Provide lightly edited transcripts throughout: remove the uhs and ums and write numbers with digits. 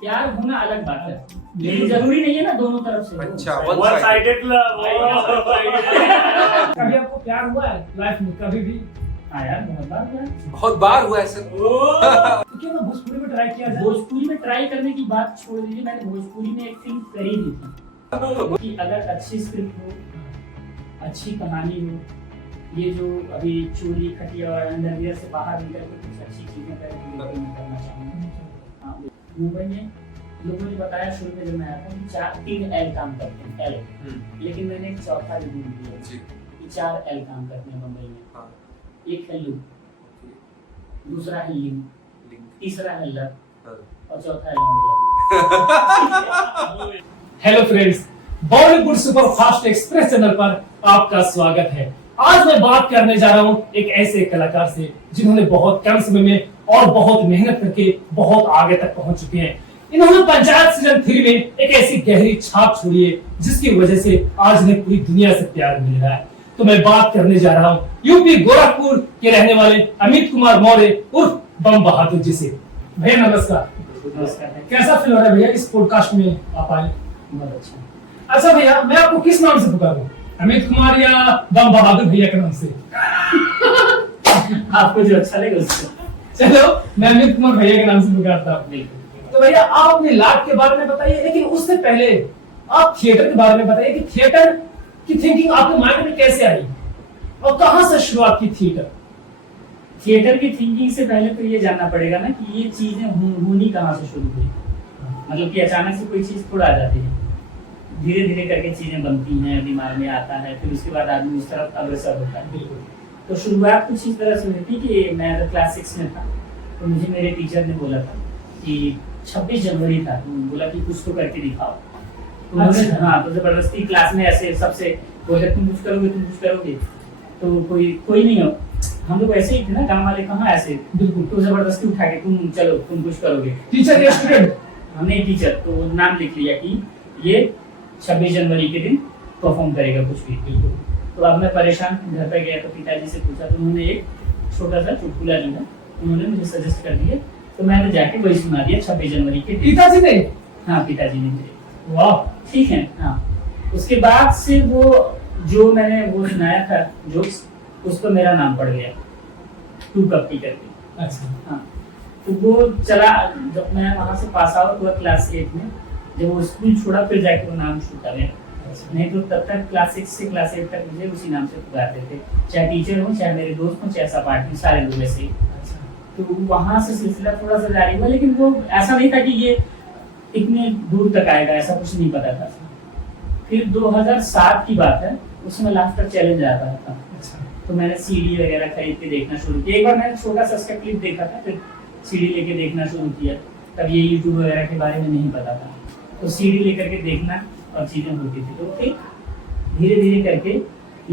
प्यार होना अलग बात है, लेकिन जरूरी नहीं है ना दोनों तरफ से। अच्छा, वन साइडेड लव। कभी आपको प्यार हुआ है लाइफ में कभी भी? हाँ यार, बहुत बार हुआ है। बहुत बार हुआ है सर। तो क्यों ना भोजपुरी में ट्राई किया जाए? भोजपुरी में ट्राई करने की बात छोड़ दीजिए, मैंने भोजपुरी में एक फिल्म करी भी थी कि अगर अच्छी स्क्रिप्ट हो, अच्छी कहानी हो, ये जो अभी चोरी खटिया और अंडरवियर से बाहर निकल के कुछ अच्छी चीजें करना चाहूँगा। हाँ, मुंबई में लोगों ने बताया शुरू में जब मैं आया था कि 3 एल काम करते हैं, एल, लेकिन मैंने एक चौथा भी ढूंढ लिया कि 4 एल काम करते हैं मुंबई में। हाँ। एक है लुक, दूसरा है लिंक, तीसरा है लव और चौथा है love. Hello friends, Bollywood superfast express channel पर आपका स्वागत है। आज मैं बात करने जा रहा हूँ एक ऐसे कलाकार से जिन्होंने बहुत कम समय में और बहुत मेहनत करके बहुत आगे तक पहुंच चुके हैं। इन्होंने पंचायत सीजन 3 में एक ऐसी गहरी छाप छोड़ी है जिसकी वजह से आज इन्हें पूरी दुनिया से प्यार मिल रहा है। तो मैं बात करने जा रहा हूँ यूपी गोरखपुर के रहने वाले अमित कुमार मौर्य उर्फ बम बहादुर जी से। भैया नमस्कार। नमस्कार। कैसा फील हो रहा है भैया इस पॉडकास्ट में आप आए? बहुत अच्छा। अच्छा भैया, मैं आपको किस नाम से पुकारूं, अमित कुमार या बम बहादुर भैया के नाम से? आपको जो अच्छा लगे उससे। चलो, मैं अमित कुमार भैया के नाम से पुकारता हूँ। बिल्कुल। तो भैया आप अपने लाइफ के बारे में बताइए, लेकिन उससे पहले आप थिएटर के बारे में बताइए कि थिएटर की थिंकिंग आपके माइंड में कैसे आई और कहां से शुरुआत की थिएटर की थिंकिंग से पहले तो ये जानना पड़ेगा ना कि ये चीजें होनी कहाँ से शुरू हुई। मतलब कि अचानक से कोई चीज थोड़ा आ जाती है, धीरे धीरे करके चीजें बनती हैं, दिमाग में आता है, फिर उसके बाद आदमी उस तरफ अग्रसर होता है। बिल्कुल। तो शुरुआत कुछ इस तरह से हुई थी कि मैं जब क्लास 6 में था तो मुझे मेरे टीचर ने बोला था कि 26 जनवरी था, तो बोला कि कुछ तो करके दिखाओ। अच्छा। हाँ, तो जबरदस्ती क्लास में ऐसे सबसे बोले तुम कुछ करोगे, तो कोई नहीं हो। हम लोग ऐसे ही थे ना, गांव वाले कहाँ ऐसे। बिल्कुल। तो जबरदस्ती उठा के तुम चलो तुम कुछ करोगे। टीचर या स्टूडेंट? हमने टीचर तो नाम लिख लिया कि ये 26 जनवरी के दिन परफॉर्म करेगा कुछ भी। तो अब मैं परेशान घर पे गया तो पिताजी से पूछा, तो उन्होंने एक छोटा सा चुटकुला जो है उन्होंने मुझे सजेस्ट कर दिया, तो मैंने जाके वही सुना दिया 26 जनवरी के दिन। पिताजी ने? हाँ, पिताजी ने मेरे। वाह, ठीक है। हाँ, उसके बाद से वो जो मैंने वो सुनाया था जोक्स, उस पर मेरा नाम पड़ गया, टू कपटी करके। अच्छा। हाँ, तो वो चला। जब मैं वहाँ से पास आउट हुआ क्लास 8 में, जब वो स्कूल छोड़ा फिर जाके वो नाम छूटा मेरा। नहीं तो तब तक क्लास 6 से क्लास 8 तक मुझे उसी नाम से पुकारते थे, चाहे टीचर हो, चाहे मेरे दोस्त हो, चाहे सपाटी, सारे लोग ऐसे ही। तो वहाँ से सिलसिला थोड़ा सा जारी हुआ, लेकिन वो ऐसा नहीं था कि ये इतने दूर तक आएगा, ऐसा कुछ नहीं पता था। फिर 2007 की बात है, उसमें लाफ्टर चैलेंज आ रहा था। तो मैंने सीडी वगैरह खरीद के देखना शुरू किया। एक बार मैंने छोटा सा उसका क्लिप देखा था, फिर सीडी लेके देखना शुरू किया। तब ये यूट्यूब वगैरह के बारे में नहीं पता था, तो सीडी लेकर के देखना और चीजें होती थी। तो फिर धीरे धीरे करके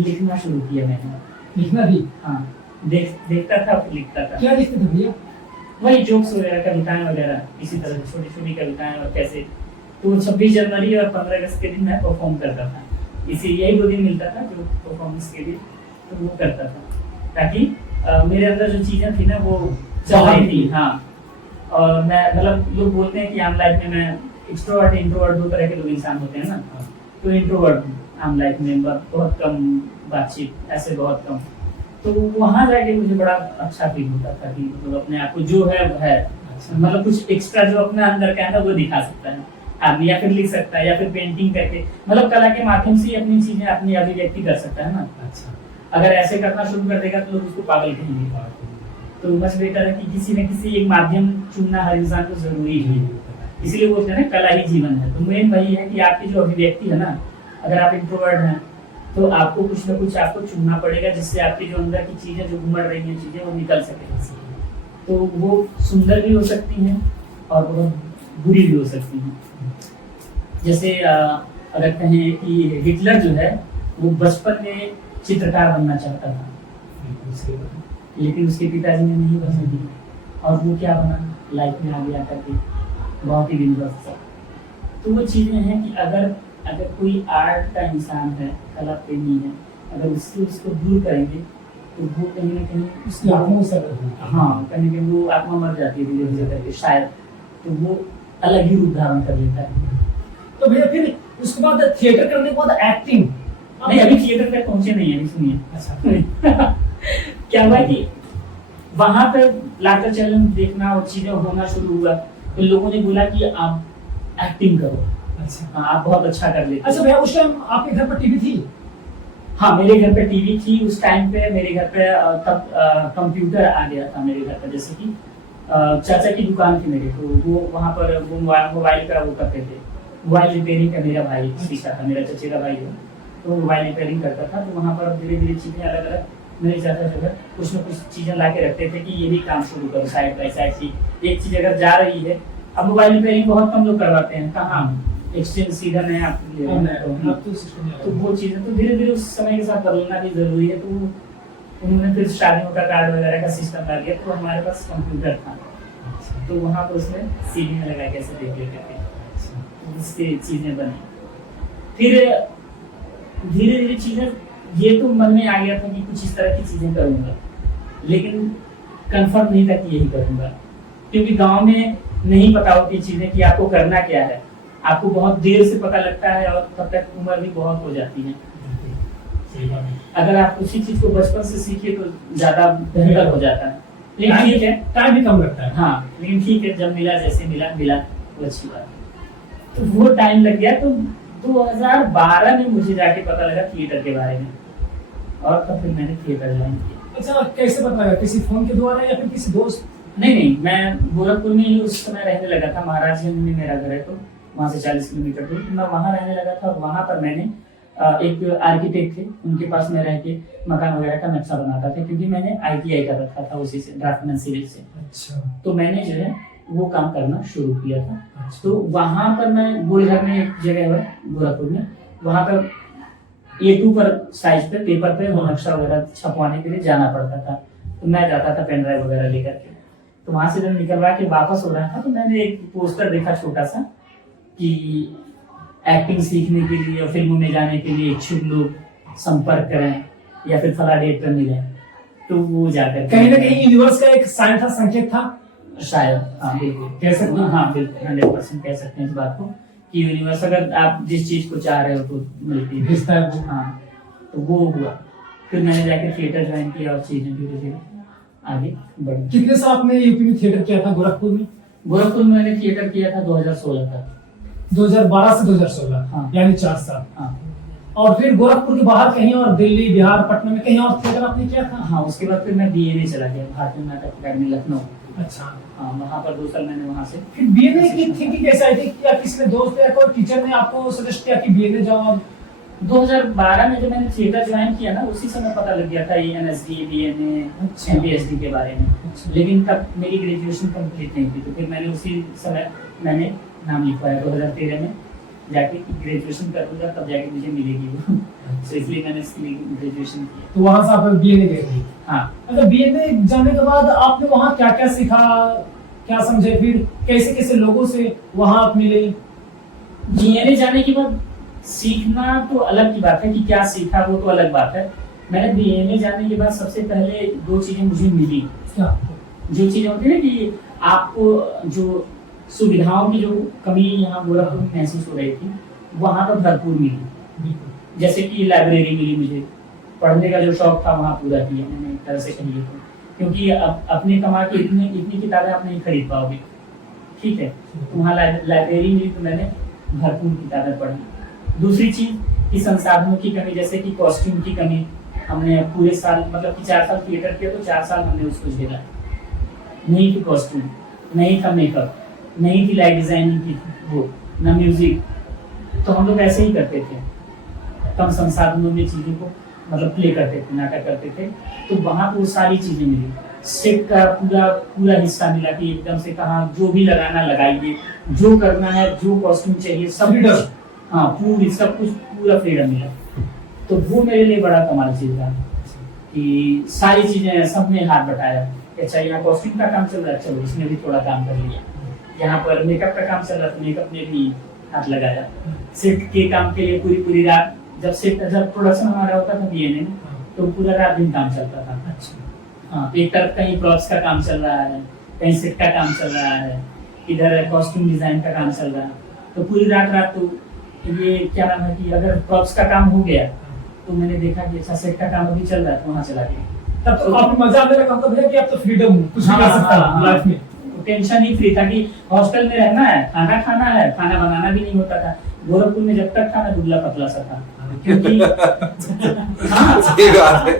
लिखना शुरू किया मैंने। लिखना भी? हाँ, देखता था फिर लिखता था। क्या लिखते थे भैया? वही जोक्स वगैरह, कविताएं वगैरह, इसी तरह छोटी छोटी कविताएं। और कैसे तो 26 जनवरी और 15 अगस्त के दिन मैं परफॉर्म करता था। यही 2 दिन मिलता था जो परफॉर्मेंस के लिए, तो वो करता था ताकि मेरे अंदर जो चीजें थी ना वो चल रही थी। हाँ, और मैं मतलब लोग बोलते हैं कि आम लाइफ में मैं एक्सट्रोवर्ट इंट्रोवर्ट 2 तरह के लोग इंसान होते हैं ना। तो इंट्रोवर्ट आम लाइफ में बहुत कम बातचीत, ऐसे बहुत कम। तो वहाँ जाके मुझे बड़ा अच्छा फील होता था कि मतलब अपने आप को जो है वो है, मतलब कुछ एक्स्ट्रा जो अपने अंदर का है ना वो दिखा सकता है आदमी, या फिर लिख सकता है, या फिर पेंटिंग करके, मतलब कला के माध्यम से अपनी चीजें अपनी अभिव्यक्ति कर सकता है ना। अच्छा। अगर ऐसे करना शुरू कर देगा तो लोग उसको पागल कहेंगे। तो मच बेटर है कि किसी न किसी एक माध्यम चुनना हर इंसान को जरूरी है। इसीलिए बोलते हैं ना कला ही जीवन है। तो मेन वही है कि आपकी जो अभिव्यक्ति है ना, अगर आप इंट्रोवर्ट हैं तो आपको कुछ न कुछ आपको चुनना पड़ेगा जिससे आपकी जो अंदर की चीजें जो घुमड़ रही हैं चीजें वो निकल सके। तो वो सुंदर भी हो सकती हैं और बहुत बुरी भी हो सकती हैं। जैसे अगर कहें कि हिटलर जो है वो बचपन में चित्रकार बनना चाहता था, लेकिन उसके पिताजी ने नहीं बनने दिया और वो क्या बना, लाइफ में आगे आकर के बहुत ही दिलचस्प। तो वो चीजें हैं कि अगर कोई आर्ट का इंसान है, कला प्रेमी है, अगर उससे उसको दूर करेंगे तो वो कहीं ना कहीं उसकी आत्मा, हाँ, कहीं वो आत्मा मर जाती है धीरे धीरे करके शायद। तो वो अलग ही रूप धारण कर लेता है। तो भैया फिर उसके बाद थिएटर करने के बाद एक्टिंग नहीं, अभी थिएटर तक पहुंचे नहीं है, अभी सुनिए। अच्छा क्या हुआ कि वहां पर लाकर चैलेंज देखना और चीजें होना शुरू हुआ, तो लोगों ने बोला कि आप एक्टिंग करो। अच्छा हाँ, आप बहुत अच्छा कर लेते अच्छा हो। भैया उस टाइम आपके घर पर टीवी थी? हाँ, मेरे घर पे टीवी थी उस टाइम पे। मेरे घर पे तब कंप्यूटर आ गया था मेरे घर पे। जैसे कि चाचा की दुकान थी मेरे, तो वो वहाँ पर वो मोबाइल का वो करते थे। मोबाइल रिपेयरिंग का मेरा भाई सीखा था, मेरा चचे का भाई है, तो मोबाइल रिपेयरिंग करता था। तो वहाँ पर धीरे धीरे चीजें अलग अलग मेरे चाचा जो है कुछ न कुछ चीजें ला के रखते थे कि ये भी काम शुरू करो साइड बाई साइड की। एक चीज अगर जा रही है, अब मोबाइल रिपेयरिंग बहुत कम लोग करवाते हैं, कहाँ एक्सचेंज सीधा नया आप ले रहे हैं। तो वो चीजें तो धीरे धीरे उस समय के साथ बदलना भी जरूरी है। तो उन्होंने फिर शादियों का कार्ड वगैरह का सिस्टम ला दिया, तो हमारे पास कंप्यूटर था, तो वहाँ पर उसमें सीडी में लगा के ऐसे देख लेते थे, उससे चीजें बनी। फिर धीरे धीरे चीजें, ये तो मन में आ गया था कि कुछ इस तरह की चीजें करूंगा, लेकिन कंफर्म नहीं था कि यही करूंगा, क्योंकि गांव में नहीं पता होती चीजें कि आपको करना क्या है। आपको बहुत देर से पता लगता है और तब तक उम्र भी बहुत हो जाती है। अगर आप उसी चीज को बचपन से सीखिए तो ज्यादा बेहतर हो जाता है। लेकिन ठीक है, टाइम भी कम लगता है। हाँ, लेकिन ठीक है, जब मिला जैसे मिला वो अच्छी बात है। तो वो टाइम लग गया, तो 2012 में मुझे जाके पता लगा थिएटर के बारे में, और तब फिर मैंने थिएटर ज्वाइन किया। अच्छा, कैसे पता लगा? किसी फोन के द्वारा या फिर किसी दोस्त? नहीं, मैं गोरखपुर में ही उस समय रहने लगा था। महाराजगंज में मेरा घर है, तो वहाँ से 40 किलोमीटर दूर मैं वहाँ रहने लगा था। और वहाँ पर मैंने एक आर्किटेक्ट थे, उनके पास मैं रह के मकान वगैरह का नक्शा बनाता था, क्योंकि मैंने ITI कर रखा था उसी से, ड्राफ्टमैन सिविल से। अच्छा, तो मैंने जो है वो काम करना शुरू किया था। अच्छा। तो वहाँ पर मैं गोलघर में एक जगह है गोरखपुर में, वहाँ पर A2 पर साइज पे पेपर पे वो नक्शा वगैरह छपवाने के लिए जाना पड़ता था। तो मैं जाता था पेन ड्राइव वगैरह लेकर के। तो वहां से जब निकलवा के वापस हो रहा था, तो मैंने एक पोस्टर देखा छोटा सा कि एक्टिंग सीखने के लिए और फिल्मों में जाने के लिए इच्छुक लोग संपर्क करें या फिर फला डेट पर मिलें। तो वो जाकर कहीं ना कहीं यूनिवर्स का एक साइन था, संकेत था शायद। हाँ बिल्कुल कह सकते हैं। हाँ बिल्कुल 100% कह सकते हैं इस बात को कि यूनिवर्स अगर आप जिस चीज को चाह रहे हो तो मिलती है। भेजता है वो। हाँ, तो वो हुआ। फिर मैंने जाकर थिएटर ज्वाइन किया और चीजें धीरे धीरे आगे बढ़ी। कितने साल आपने यूपी में थिएटर किया था गोरखपुर में? गोरखपुर में मैंने थिएटर किया था 2016 तक। 2012 से 2016, हाँ। यानी 4 साल। हाँ और फिर गोरखपुर के बाहर कहीं और, दिल्ली, बिहार, पटना में कहीं और थिएटर आपने किया था? हाँ, उसके बाद फिर मैं BA में चला गया, भारतीय नाटक अकादमी लखनऊ। अच्छा। हाँ, वहाँ पर 2 साल मैंने वहाँ से। फिर BA की थिंकिंग कैसे आई थी? क्या किसी ने दोस्त या कोई टीचर ने आपको सजेस्ट किया कि BA में जाओ? 2012 में जब मैंने थिएटर ज्वाइन किया ना, उसी समय पता लग गया था NSD, BNA, अच्छा। MPSD के बारे में। अच्छा। लेकिन तब मेरी ग्रेजुएशन कंप्लीट नहीं थी, तो फिर मैंने उसी समय मैंने नाम लिखवाया 2013 में जाके कि ग्रेजुएशन करूँगा तब जाके मुझे मिलेगी वो। तो इसलिए मैंने इसके लिए ग्रेजुएशन किया। तो वहां से आप BA में गए थे? हाँ। अच्छा, BA में जाने के बाद आपने वहाँ क्या क्या सीखा, क्या समझे, फिर कैसे कैसे लोगों से वहां आप मिले? BNA जाने के बाद सीखना तो अलग की बात है कि क्या सीखा वो तो अलग बात है। मैंने BNA जाने के बाद सबसे पहले 2 चीजें मुझे मिली। क्या? जो चीजें होती है ना कि आपको जो सुविधाओं की जो कमी यहाँ गोरखपुर में महसूस हो रही थी, वहाँ पर भरपूर मिली। जैसे कि लाइब्रेरी मिली, मुझे पढ़ने का जो शौक था वहाँ पूरा किया मैंने एक तरह से कहिए तो, क्योंकि अपने कमा के इतनी किताबें आप नहीं खरीद पाओगे, ठीक है। तो वहाँ लाइब्रेरी मिली, तो मैंने भरपूर किताबें पढ़ी। दूसरी चीज कि संसाधनों की कमी, जैसे कि कॉस्ट्यूम की कमी। हमने पूरे साल, मतलब कि 4 साल थिएटर किया, तो 4 साल हमने उसको झेला। नहीं थी कॉस्ट्यूम, नहीं था मेकअप, नहीं थी लाइट डिजाइनिंग की वो, ना म्यूजिक। तो हम लोग ऐसे ही करते थे, कम संसाधनों में चीजों को मतलब प्ले करते थे, नाटक करते थे। तो वहाँ पर वो सारी चीजें मिली, सेट का पूरा हिस्सा मिला कि एकदम से कहाँ जो भी लगाना लगाइए, जो करना है, जो कॉस्ट्यूम चाहिए सब कुछ, हाँ पूरी सब कुछ पूरा फ्रीडम मिला। तो वो मेरे लिए बड़ा कमाल चीज था कि सारी चीजें सब में हाथ बटाया। अच्छा, यहाँ कॉस्ट्यूम का काम चल रहा है, चलो इसमें भी थोड़ा काम कर लिया। यहाँ पर मेकअप का काम चल रहा था, मेकअप में भी हाथ लगाया। सेट के काम के लिए पूरी रात, जब प्रोडक्शन हमारा होता था BNA में, तो पूरा रात दिन काम चलता था। अच्छा। हाँ, एक तरफ कहीं प्रॉप्स का काम चल रहा है, कहीं सेट का काम चल रहा है, इधर कॉस्ट्यूम डिजाइन का काम चल रहा, तो पूरी रात रात तो ये क्या नाम है कि अगर प्रॉप्स का काम हो गया तो मैंने देखा कि अच्छा सेट का काम अभी चल रहा है तो वहाँ चला गया। तब तो काफी मजा आने लगा होगा भैया कि अब तो फ्रीडम हूँ, कुछ भी कर सकता हूँ लाइफ में। टेंशन ही फ्री था कि हॉस्टल में रहना है, खाना खाना है, खाना बनाना भी नहीं होता था। गोरखपुर में जब तक था ना दुबला पतला सा था, क्योंकि हाँ, सही बात है।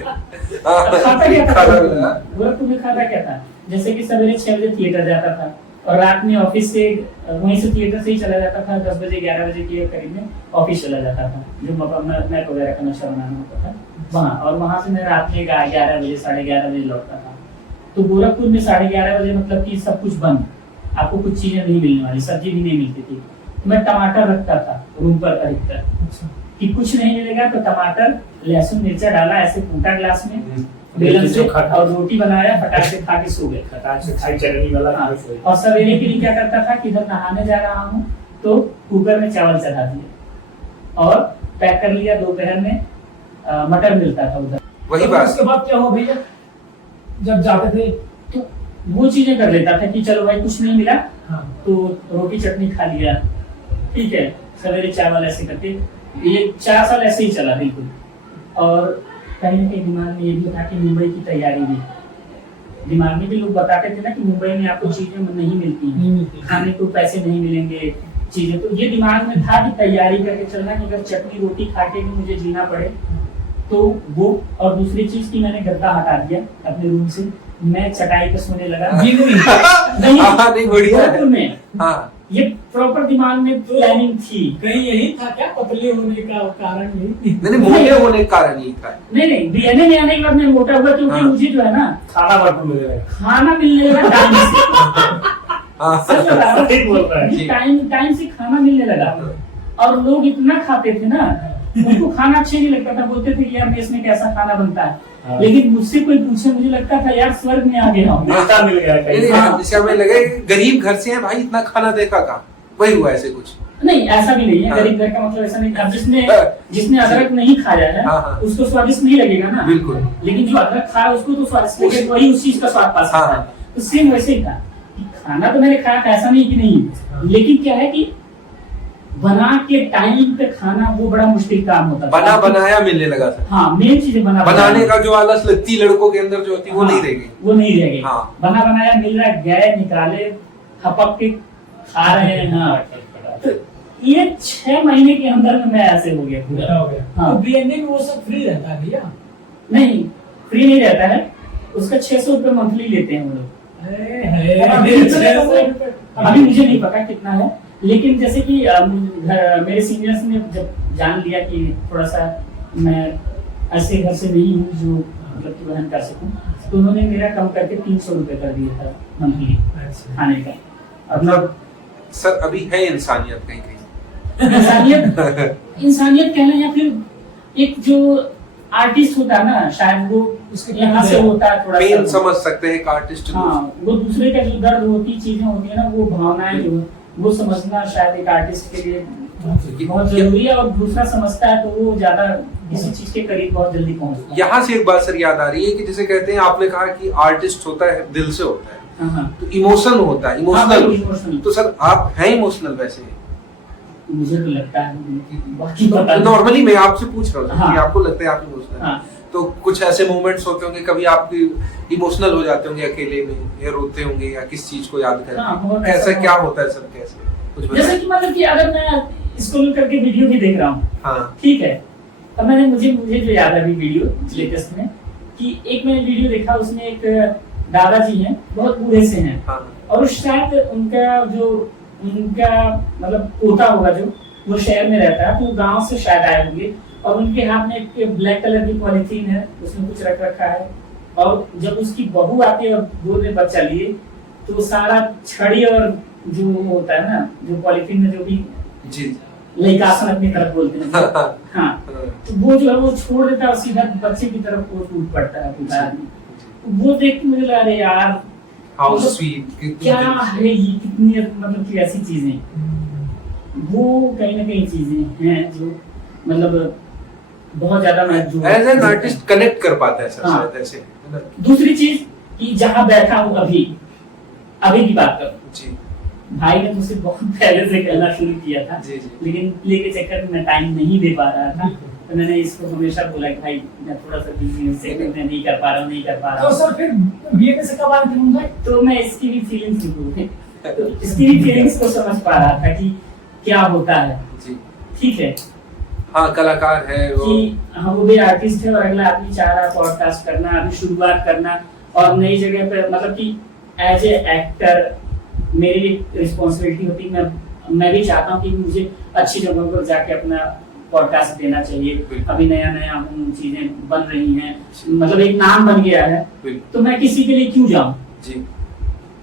खाता क्या था गोरखपुर में, खाता क्या था, जैसे कि सवेरे 6 बजे थिएटर जाता था और रात में ऑफिस से वहीं से थिएटर से ही चला जाता था, 10 बजे 11 बजे के करीब में ऑफिस चला जाता था, जो मैप वगैरह का नक्शा बनाना होता था वहाँ, और वहाँ से मैं रात में 11 बजे 11:30 बजे लौटता था। तो गोरखपुर में 11:30 बजे मतलब कि सब कुछ बंद, आपको कुछ चीजें नहीं मिलने वाली, सब्जी भी नहीं मिलती थी। मैं टमाटर रखता था रूम पर अधिकतर, कि कुछ नहीं मिलेगा तो टमाटर लहसुन मिर्चा डाला, ऐसे कूटा ग्लास में बेलन से और रोटी बनाया, फटाक से खा के सो गए। चटनी वाला। और सवेरे के लिए क्या करता था कि इधर नहाने जा रहा हूँ तो कुकर में चावल चढ़ा दिया और पैक कर लिया। दोपहर में मटर मिलता था उधर। वही बात। उसके बाद क्या हुआ भैया जब जाते थे? तो वो चीजें कर लेता था कि चलो भाई कुछ नहीं मिला हाँ। तो रोटी चटनी खा लिया, ठीक है, सवेरे चावल ऐसे करके ये 4 साल ऐसे ही चला बिल्कुल। और कहीं ना कहीं दिमाग में ये भी था कि मुंबई की तैयारी भी, दिमाग में भी लोग बताते थे ना कि मुंबई में आपको चीजें नहीं मिलती हैं, खाने को पैसे नहीं मिलेंगे चीजें, तो ये दिमाग में था कि तैयारी करके चलना कि अगर चटनी रोटी खा के भी मुझे जीना पड़े तो वो। और दूसरी चीज की मैंने गद्दा हटा दिया अपने रूम से, मैं चटाई पे सोने लगा। नहीं बढ़िया है। में हाँ। ये प्रॉपर दिमाग में प्लानिंग थी। कहीं यही था क्या पतले होने का कारण? नहीं मोटे होने का कारण यही था। नहीं डीएनए में आने के बाद मैं मोटा हुआ, क्योंकि मुझे जो है ना खाना भरपूर मिलेगा, खाना मिलने लगा टाइम से। सच बता रहा ठीक बोल रहा है। टाइम से खाना मिलने लगा, और लोग इतना खाते थे ना, उनको खाना अच्छा नहीं लगता था, बोलते थे कि यार देश में कैसा खाना बनता है। लेकिन मुझसे कोई पूछे, मुझे लगता था यार स्वर्ग में आ गया हूँ, मिल गया। जैसे हमें लगे गरीब घर से है भाई, इतना खाना देखा कहाँ, वही हुआ ऐसे कुछ। नहीं ऐसा भी नहीं है, गरीब घर का मतलब ऐसा नहीं था। जिसने अदरक नहीं खाया है उसको स्वादिष्ट नहीं लगेगा ना, बिल्कुल। लेकिन जो अदरक खाया उसको तो स्वादिष्ट लगेगा, वही उस चीज का स्वाद पा सकता है। तो सेम वैसे ही था, खाना तो मैंने खाया था, ऐसा नहीं कि नहीं, लेकिन क्या है कि बना के टाइम पे खाना वो बड़ा मुश्किल काम होता है। बना बनाया मिलने लगा था। हाँ, मेन चीजें बनाने का जो आलस लगती लड़कों के अंदर जो होती वो नहीं रहेगी, वो नहीं रहेगी। हाँ। बना बनाया मिल रहा है, गए निकाले खपक के खा रहे हैं। हाँ, तो ये 6 महीने के अंदर में मैं ऐसे हो गया पूरा। हाँ, तो बीएनए में वो सब फ्री रहता है भैया? नहीं फ्री नहीं रहता है, उसका 600 रुपए मंथली लेते हैं वो लोग। अभी मुझे नहीं पता कितना है, लेकिन जैसे कि मेरे सीनियर्स ने जब जान लिया कि थोड़ा सा मैं ऐसे घर से नहीं हूँ जो मतलब कि वहन कर सकूं, तो उन्होंने मेरा कम करके 300 रुपए कर दिया था मंथली खाने का। मतलब सर अभी है इंसानियत कहीं कहीं। इंसानियत कहना, या फिर एक जो आर्टिस्ट होता है ना, शायद वो उसके यहाँ से होता है थोड़ा पेन समझ सकते हैं एक आर्टिस्ट। हाँ, वो दूसरे का जो दर्द होती चीजें होती है ना, वो भावनाएं जो वो समझना शायद एक आर्टिस्ट के लिए बहुत जरूरी है, और दूसरा समझता है तो वो ज्यादा किसी चीज के करीब बहुत जल्दी पहुंचता है। यहाँ से एक बात सर याद आ रही है कि जैसे कहते हैं, आपने कहा कि आर्टिस्ट होता है दिल से होता है, हाँ। तो इमोशन होता है, इमोशनल। तो सर आप हैं इमोशनल वैसे? मुझे तो लगता है, बाकी पता नहीं। नॉर्मली मैं आपसे पूछ रहा हूँ हाँ। कि आपको लगता है आप इमोशनल हैं, तो कुछ ऐसे मोमेंट्स होते होंगे कभी आप इमोशनल हो जाते होंगे अकेले में, या रोते होंगे, या किस चीज को याद करके? ऐसा क्या होता है सर, कैसे कुछ जैसे कि मतलब कि अगर मैं स्क्रॉल करके वीडियो भी देख रहा हूँ, हाँ ठीक है, तब मैंने मुझे जो याद है अभी वीडियो लेटेस्ट में, कि एक मैंने वीडियो देखा, उसमें एक दादाजी हैं, बहुत बूढ़े से हैं, हाँ। और शायद उनका मतलब पोता होगा जो, वो शहर में रहता है, तो गांव से शायद आए होंगे, और उनके हाथ में एक ब्लैक कलर की पॉलिथीन है, उसमें कुछ रख रखा है, और जब उसकी बहू आती है और गोद में बच्चा लिए, तो सारा छड़ी और जो होता है ना, जो पॉलिथीन में जो भी जी लइकासन अपनी तरफ बोलते हैं, हाँ, तो वो जो है वो छोड़ देता है और सीधा बच्चे की तरफ वो टूट पड़ता है पूरा आदमी। वो देख के मुझे लगा अरे यार हाउ स्वीट, क्या है ये, कितनी मतलब कि ऐसी चीजें, वो कहीं ना कहीं चीजें हैं जो मतलब बहुत ज्यादा मैं जो एज एन आर्टिस्ट कनेक्ट कर पाता है सर, हाँ। शायद ऐसे। दूसरी चीज कि जहाँ बैठा हूँ अभी की बात करूँ जी, भाई ने मुझसे बहुत पहले से करना शुरू किया था, जी, जी। लेकिन प्ले के चक्कर में मैं टाइम नहीं दे पा रहा था। तो मैंने इसको हमेशा बोला कि भाई मैं थोड़ा सा बिजी हूँ, सेकंड में नहीं कर पा रहा हूँ। तो सर फिर बीएनए से कब आए थे मुंबई? तो मैं इसकी भी फीलिंग्स तो इसकी भी फीलिंग्स को समझ पा रहा था कि क्या होता है। जी। ठीक है, हाँ, कलाकार है वो। कि हम वो भी आर्टिस्ट है और अगला आदमी चाह रहा है पॉडकास्ट करना, अभी शुरुआत करना और नई जगह पे, मतलब कि एज ए एक्टर मेरी भी रिस्पॉन्सिबिलिटी होती है। मैं भी चाहता हूँ कि मुझे अच्छी जगहों पर जाके अपना पॉडकास्ट देना चाहिए। अभी नया नया चीजें बन रही हैं, मतलब एक नाम बन गया है, तो मैं किसी के लिए क्यों जाऊं? जी।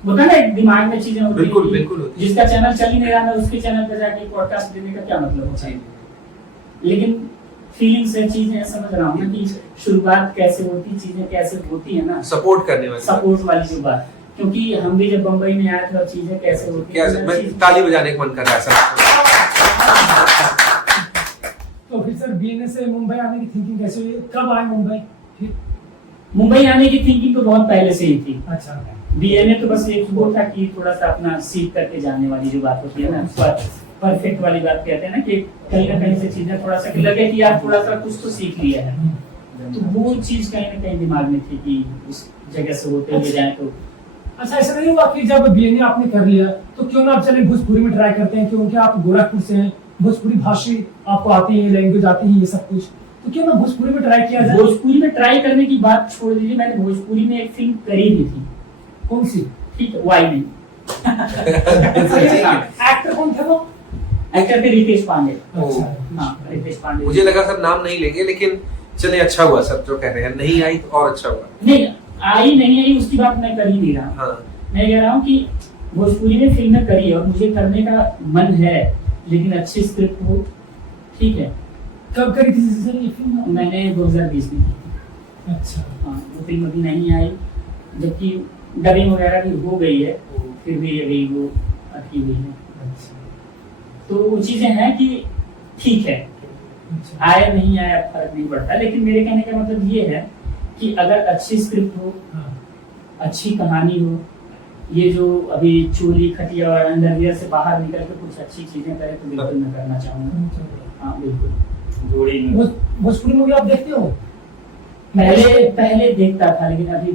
होता है ना एक दिमाग में चीजें होती बिल्कुल हैं, बिल्कुल होती है। जिसका चैनल चल ही नहीं रहा है उसके चैनल पर जाके पॉडकास्ट देने का क्या मतलब होता है? लेकिन फीलिंग्स है, चीजें समझ रहा हूँ ना कि शुरुआत कैसे होती, चीजें कैसे होती है ना, सपोर्ट करने वाली, सपोर्ट वाली जो बात। क्योंकि हम भी जब बम्बई में आए थे और चीजें कैसे होती क्या मैं ताली बजाने का मन कर रहा है सर। तो फिर सर बीएनए से मुंबई आने की थिंकिंग कैसे हुई? कब आए मुंबई? फिर मुंबई आने की थिंकिंग तो बहुत पहले से ही थी। अच्छा। बीएनए तो बस एक वो था कि थोड़ा सा अपना सीख करके जाने वाली जो बात होती है ना, परफेक्ट वाली बात कहते हैं ना, कि कहीं ना कहीं से चीजें थोड़ा सा लगे कि यार थोड़ा सा कुछ तो सीख लिया है। तो वो चीज कहीं ना कहीं दिमाग में थी कि उस जगह से होते हुए जाए। तो अच्छा, ऐसा नहीं हुआ कि जब बीएनए आपने कर लिया तो क्यों ना आप चले भोजपुरी में ट्राई करते हैं, क्योंकि आप गोरखपुर से हैं, भोजपुरी भाषी आपको आती है, लैंग्वेज आती है, ये सब कुछ, तो क्यों ना भोजपुरी में ट्राई किया जाए? भोजपुरी में ट्राई करने की बात छोड़ दीजिए, मैंने भोजपुरी में एक फिल्म करी भी थी। कौन सी? ठीक है, वाई नहीं। एक्टर कौन थे वो? एक्टर थे रितेश पांडे। अच्छा। हाँ, रितेश पांडे। मुझे लगा सर नाम नहीं लेंगे, लेकिन चलिए अच्छा हुआ सर जो कह रहे हैं, नहीं आई तो और अच्छा हुआ। नहीं आई नहीं आई उसकी बात मैं कर ही नहीं रहा हूँ। हाँ। मैं कह रहा हूँ कि भोजपुरी में फिल्में करी है और मुझे करने का मन है, लेकिन अच्छी स्क्रिप्ट हो। ठीक है। कब करी थी सर ये फिल्म? मैंने 2020 में की थी। अच्छा। हाँ, वो फिल्म अभी नहीं आई, जबकि डबिंग वगैरह भी हो गई है, फिर भी अभी वो अटकी हुई है। तो वो चीजें हैं कि ठीक है, आया नहीं आया फर्क नहीं पड़ता, लेकिन मेरे कहने का मतलब ये है कि अगर अच्छी स्क्रिप्ट हो, अच्छी कहानी हो, ये जो अभी चोली खटिया और अंडरवियर से बाहर निकल के कुछ अच्छी चीजें करे तो बिल्कुल मैं करना चाहूंगा। हाँ बिल्कुल। जोड़ी भोजपुरी मूवी आप देखते हो? पहले देखता था, लेकिन अभी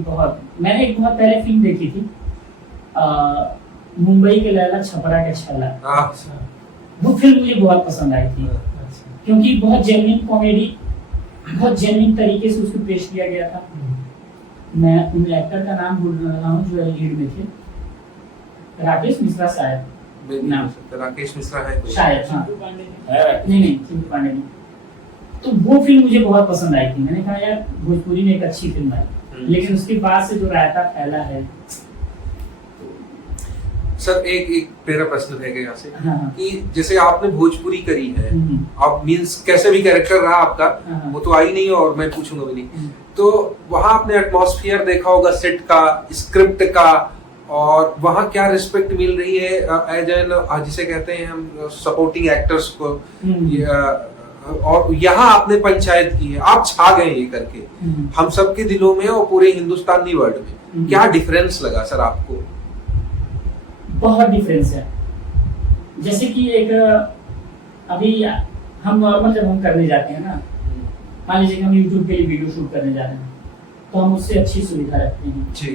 मैंने एक बहुत पहले फिल्म देखी थी, मुंबई के लैला छपरा के छला। वो फिल्म मुझे बहुत पसंद आई थी, क्योंकि बहुत जेन्युइन कॉमेडी, बहुत जेन्युइन तरीके से उसको पेश किया गया था। मैं उन एक्टर का नाम भूल रहा हूँ जो लीड में थे, राकेश मिश्रा शायद नाम। राकेश मिश्रा है कोई? शायद, हाँ। नहीं चिंटू पांडे नहीं। तो वो फिल्म मुझे बहुत पसंद आई थी। मैंने कहा यार भोजपुरी में एक अच्छी फिल्म आई, लेकिन उसके बाद से जो रायता फैला है। सर एक मेरा प्रश्न रह गया यहाँ से, हाँ। कि जैसे आपने भोजपुरी करी है, आप मींस कैसे भी कैरेक्टर रहा आपका, वो तो आई नहीं और मैं पूछूंगा भी नहीं, तो वहाँ आपने एटमॉस्फेयर देखा होगा सेट का, स्क्रिप्ट का, और वहाँ क्या रिस्पेक्ट मिल रही है एज एन, जिसे कहते हैं हम सपोर्टिंग एक्टर्स को, और यहाँ आपने पंचायत की है, आप छा गए ये करके हम सबके दिलों में और पूरे हिंदुस्तानी वर्ल्ड में। क्या डिफरेंस लगा सर आपको? बहुत डिफरेंस है। जैसे कि एक अभी हम नॉर्मल जब हम करने जाते हैं ना, मान लीजिए हम YouTube के लिए वीडियो शूट करने जा रहे हैं, तो हम उससे अच्छी सुविधा रखते हैं जी,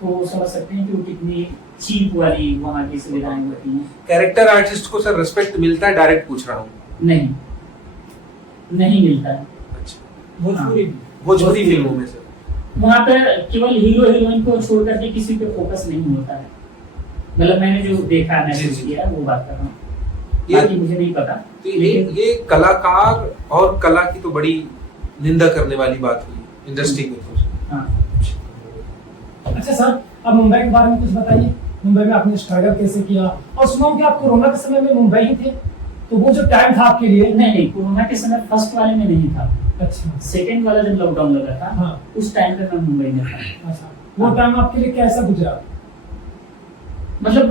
तो समझ सकते हैं कि वो कितनी चीप वाली वहाँ की सुविधाएं होती हैं। कैरेक्टर आर्टिस्ट को सर रिस्पेक्ट मिलता है? डायरेक्ट पूछ रहा हूँ। नहीं मिलता है। अच्छा, भोजपुरी फिल्मों में सर वहाँ पे केवल हीरो हीरोइन को छोड़ करके किसी पे फोकस नहीं होता है। मतलब मैंने जो देखा, महसूस किया, वो बात कर रहा हूँ, बाकी मुझे नहीं पता। तो ये कलाकार और कला की तो बड़ी निंदा करने वाली बात हुई इंडस्ट्री में तो। हाँ। अच्छा सर, अब मुंबई के बारे में कुछ बताइए। मुंबई में आपने स्ट्रगल कैसे किया, और सुना कि आप कोरोना के समय में मुंबई ही थे, तो वो जो टाइम था आपके लिए? नहीं, कोरोना के समय फर्स्ट वाले में नहीं था। अच्छा। सेकंड वाला जब लॉकडाउन लगा था, हाँ। उस टाइम पे मैं मुंबई में था। अच्छा, वो टाइम आपके लिए कैसा गुजरा? मतलब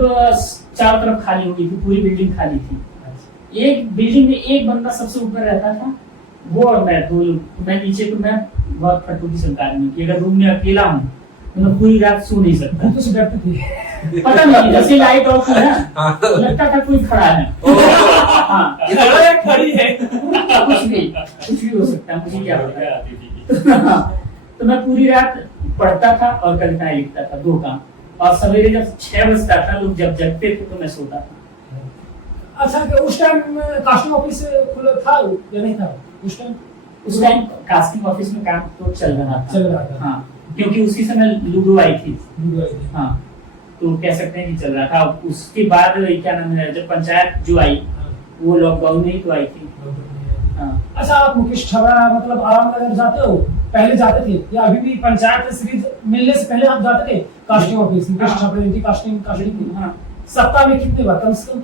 चारों तरफ खाली हो गई थी, पूरी बिल्डिंग खाली थी। एक बिल्डिंग में एक बंदा सबसे ऊपर रहता था, वो और मैं, दो लोग। मैं नीचे, तो मैं बहुत फटू की सरकार में कि अगर रूम में अकेला हूँ, तो मैं पूरी रात सो नहीं सकता। तो से डरते थे? पता नहीं, जैसे लाइट ऑफ हुई ना लगता था कोई खड़ा है। हाँ, खड़ा है, खड़ी है। कुछ भी हो सकता है, मुझे क्या पता। तो मैं पूरी रात पढ़ता था और कविताएं लिखता था, 2 काम। और सवेरे जब 6 बजता था, लोग जब जगते थे तो मैं सोता था। अच्छा, उस टाइम कास्टिंग ऑफिस खुला था या नहीं था उस टाइम? उस टाइम कास्टिंग ऑफिस में काम तो चल रहा था। हाँ, क्योंकि उसी समय लूडो आई थी। हाँ, तो कह सकते हैं कि चल रहा था। उसके बाद क्या नाम है, जब पंचायत जो आई वो लॉकडाउन में ही तो आई थी। हाँ। अच्छा, आप मुकेश छबरा मतलब आराम नगर जाते हो, पहले जाते थे या अभी भी पंचायत सीरीज मिलने से पहले आप जाते थे कास्टिंग ऑफिस? मुकेश छबरा की कास्टिंग हाँ, सप्ताह में कितने बार? कम से कम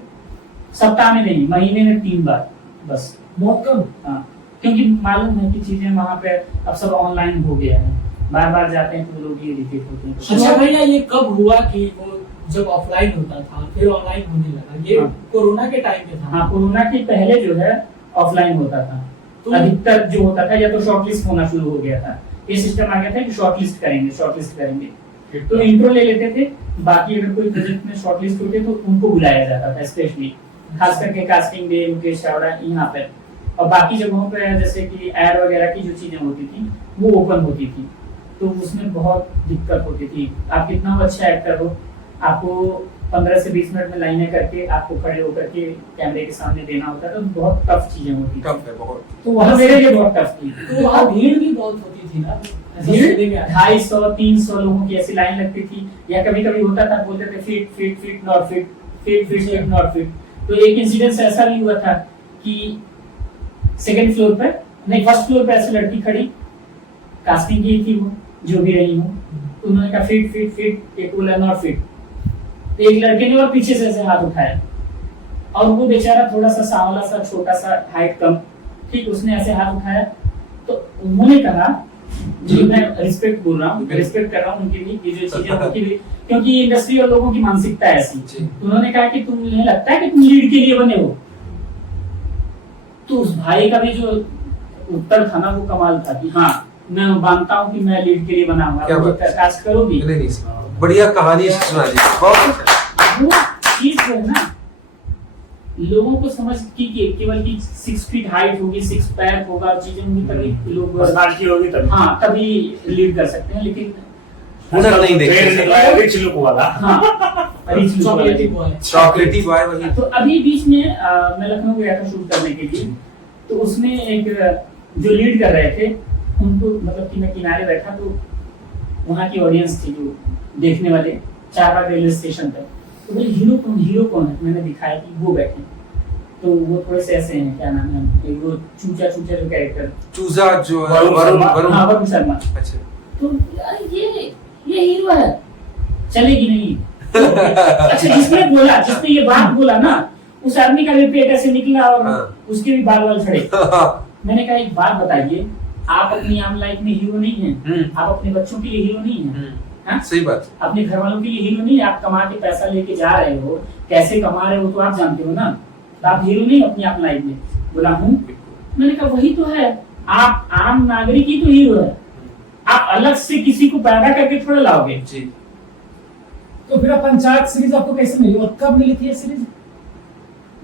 सप्ताह में नहीं, महीने में 3 बार बस। बहुत कम। हाँ, क्योंकि मालूम है कि चीजें वहाँ पे अब सब ऑनलाइन हो गया है, बार बार जाते हैं तो लोग ये इरिटेट होते हैं। अच्छा भैया, ये कब हुआ कि वो जब ऑफलाइन होता था फिर ऑनलाइन होने लगा? ये कोरोना के टाइम पे था? हाँ, कोरोना के पहले जो है ऑफलाइन होता था। तो अधिकतर जो होता था या तो शॉर्टलिस्ट होना शुरू हो गया था, ये सिस्टम आ गया था कि शॉर्टलिस्ट करेंगे। तो इंट्रो ले लेते थे, बाकी अगर कोई प्रोजेक्ट में शॉर्टलिस्ट होते तो उनको बुलाया जाता था स्पेशली, खास करके कास्टिंग डे, मुकेश चावड़ा यहाँ पे। और बाकी जगहों पे जैसे कि एड वगैरह की जो चीजें होती थी वो ओपन होती थी, तो उसमें बहुत दिक्कत होती थी। आप कितना अच्छा एक्टर हो, आपको 15 से 20 मिनट में लाइनें करके आपको खड़े होकर के कैमरे के सामने देना होता था, तो बहुत टफ चीजें होती थी। टफ है बहुत। तो वहाँ मेरे लिए बहुत टफ थी। तो वहाँ भीड़ भी बहुत होती थी ना? भीड़ 250-300 लोगों की ऐसी लाइन लगती थी, या कभी कभी होता था बोलते थे फिट नॉट फिट। तो एक इंसिडेंस ऐसा भी हुआ था कि सेकंड फ्लोर पर नहीं, फर्स्ट फ्लोर पर ऐसे लड़की खड़ी, कास्टिंग की थी वो, जो भी रही हो, उन्होंने कहा फिट, एक बोला नॉट फिट। तो एक लड़के ने और पीछे से ऐसे हाथ उठाया, और वो बेचारा थोड़ा सा सांवला सा, छोटा सा, हाइट कम, ठीक, उसने ऐसे हाथ उठाया। तो उन्होंने कहा, जी मैं रिस्पेक्ट बोल रहा हूँ, रिस्पेक्ट कर रहा हूँ उनकी भी, ये जो चीजें होती हुई, क्योंकि इंडस्ट्री और लोगों की मानसिकता है ऐसी। तो उन्होंने कहा कि तुम्हें लगता है कि तुम लीड के लिए बने हो? तो उस भाई का भी जो उत्तर था ना वो कमाल था कि हाँ, मैं मानता हूँ कि मैं लीड के लिए बना हूँ, आप कास्ट करोगी? नहीं, बढ़िया कहानी सुना दी, बहुत अच्छा। वो चीज जो है ना, लोगों को समझ की केवल की 6 फीट हाइट होगी, 6 पैर होगा, चीजें होंगी, तभी लोग पर्सनालिटी होगी तभी। हाँ, तभी लीड कर सकते हैं। लेकिन हुनर नहीं देखते। रिच लुक वाला। हाँ, चॉकलेटी बॉय वही। तो अभी बीच में मैं लखनऊ गया था शूट करने के लिए, तो उसमें एक जो लीड कर रहे थे उनको, मतलब कि मैं किनारे बैठा, तो वहाँ की ऑडियंस थी जो देखने वाले, 4 बार रेलवे स्टेशन पे, तो बोले हीरो कौन है? मैंने दिखाया कि वो बैठे, तो वो थोड़े से ऐसे हैं, क्या नाम है, वो चूचा जो कैरेक्टर, चूजा जो है वरुण शर्मा। अच्छा, तो यार ये हीरो है, चलेगी नहीं। अच्छा, जिसने ये बात बोला ना, उस आदमी का भी पेट ऐसे निकला और उसके भी बाल खड़े। मैंने कहा एक बात बताइए, आप अपनी आम लाइफ में हीरो नहीं हैं, आप अपने बच्चों के लिए हीरो नहीं हैं, सही बात, अपने घर वालों के लिए हीरो नहीं है। आप कमा के पैसा लेके जा रहे हो, कैसे कमा रहे हो तो आप जानते हो ना, तो आप हीरो नहीं अपनी आप लाइफ में। बोला हूँ। मैंने कहा वही तो है, आप आम नागरिक ही तो हीरो है, आप अलग से किसी को पैदा करके थोड़ा लाओगे जी। तो फिर पंचायत सीरीज आपको कैसे मिली और कब मिली थी ये सीरीज?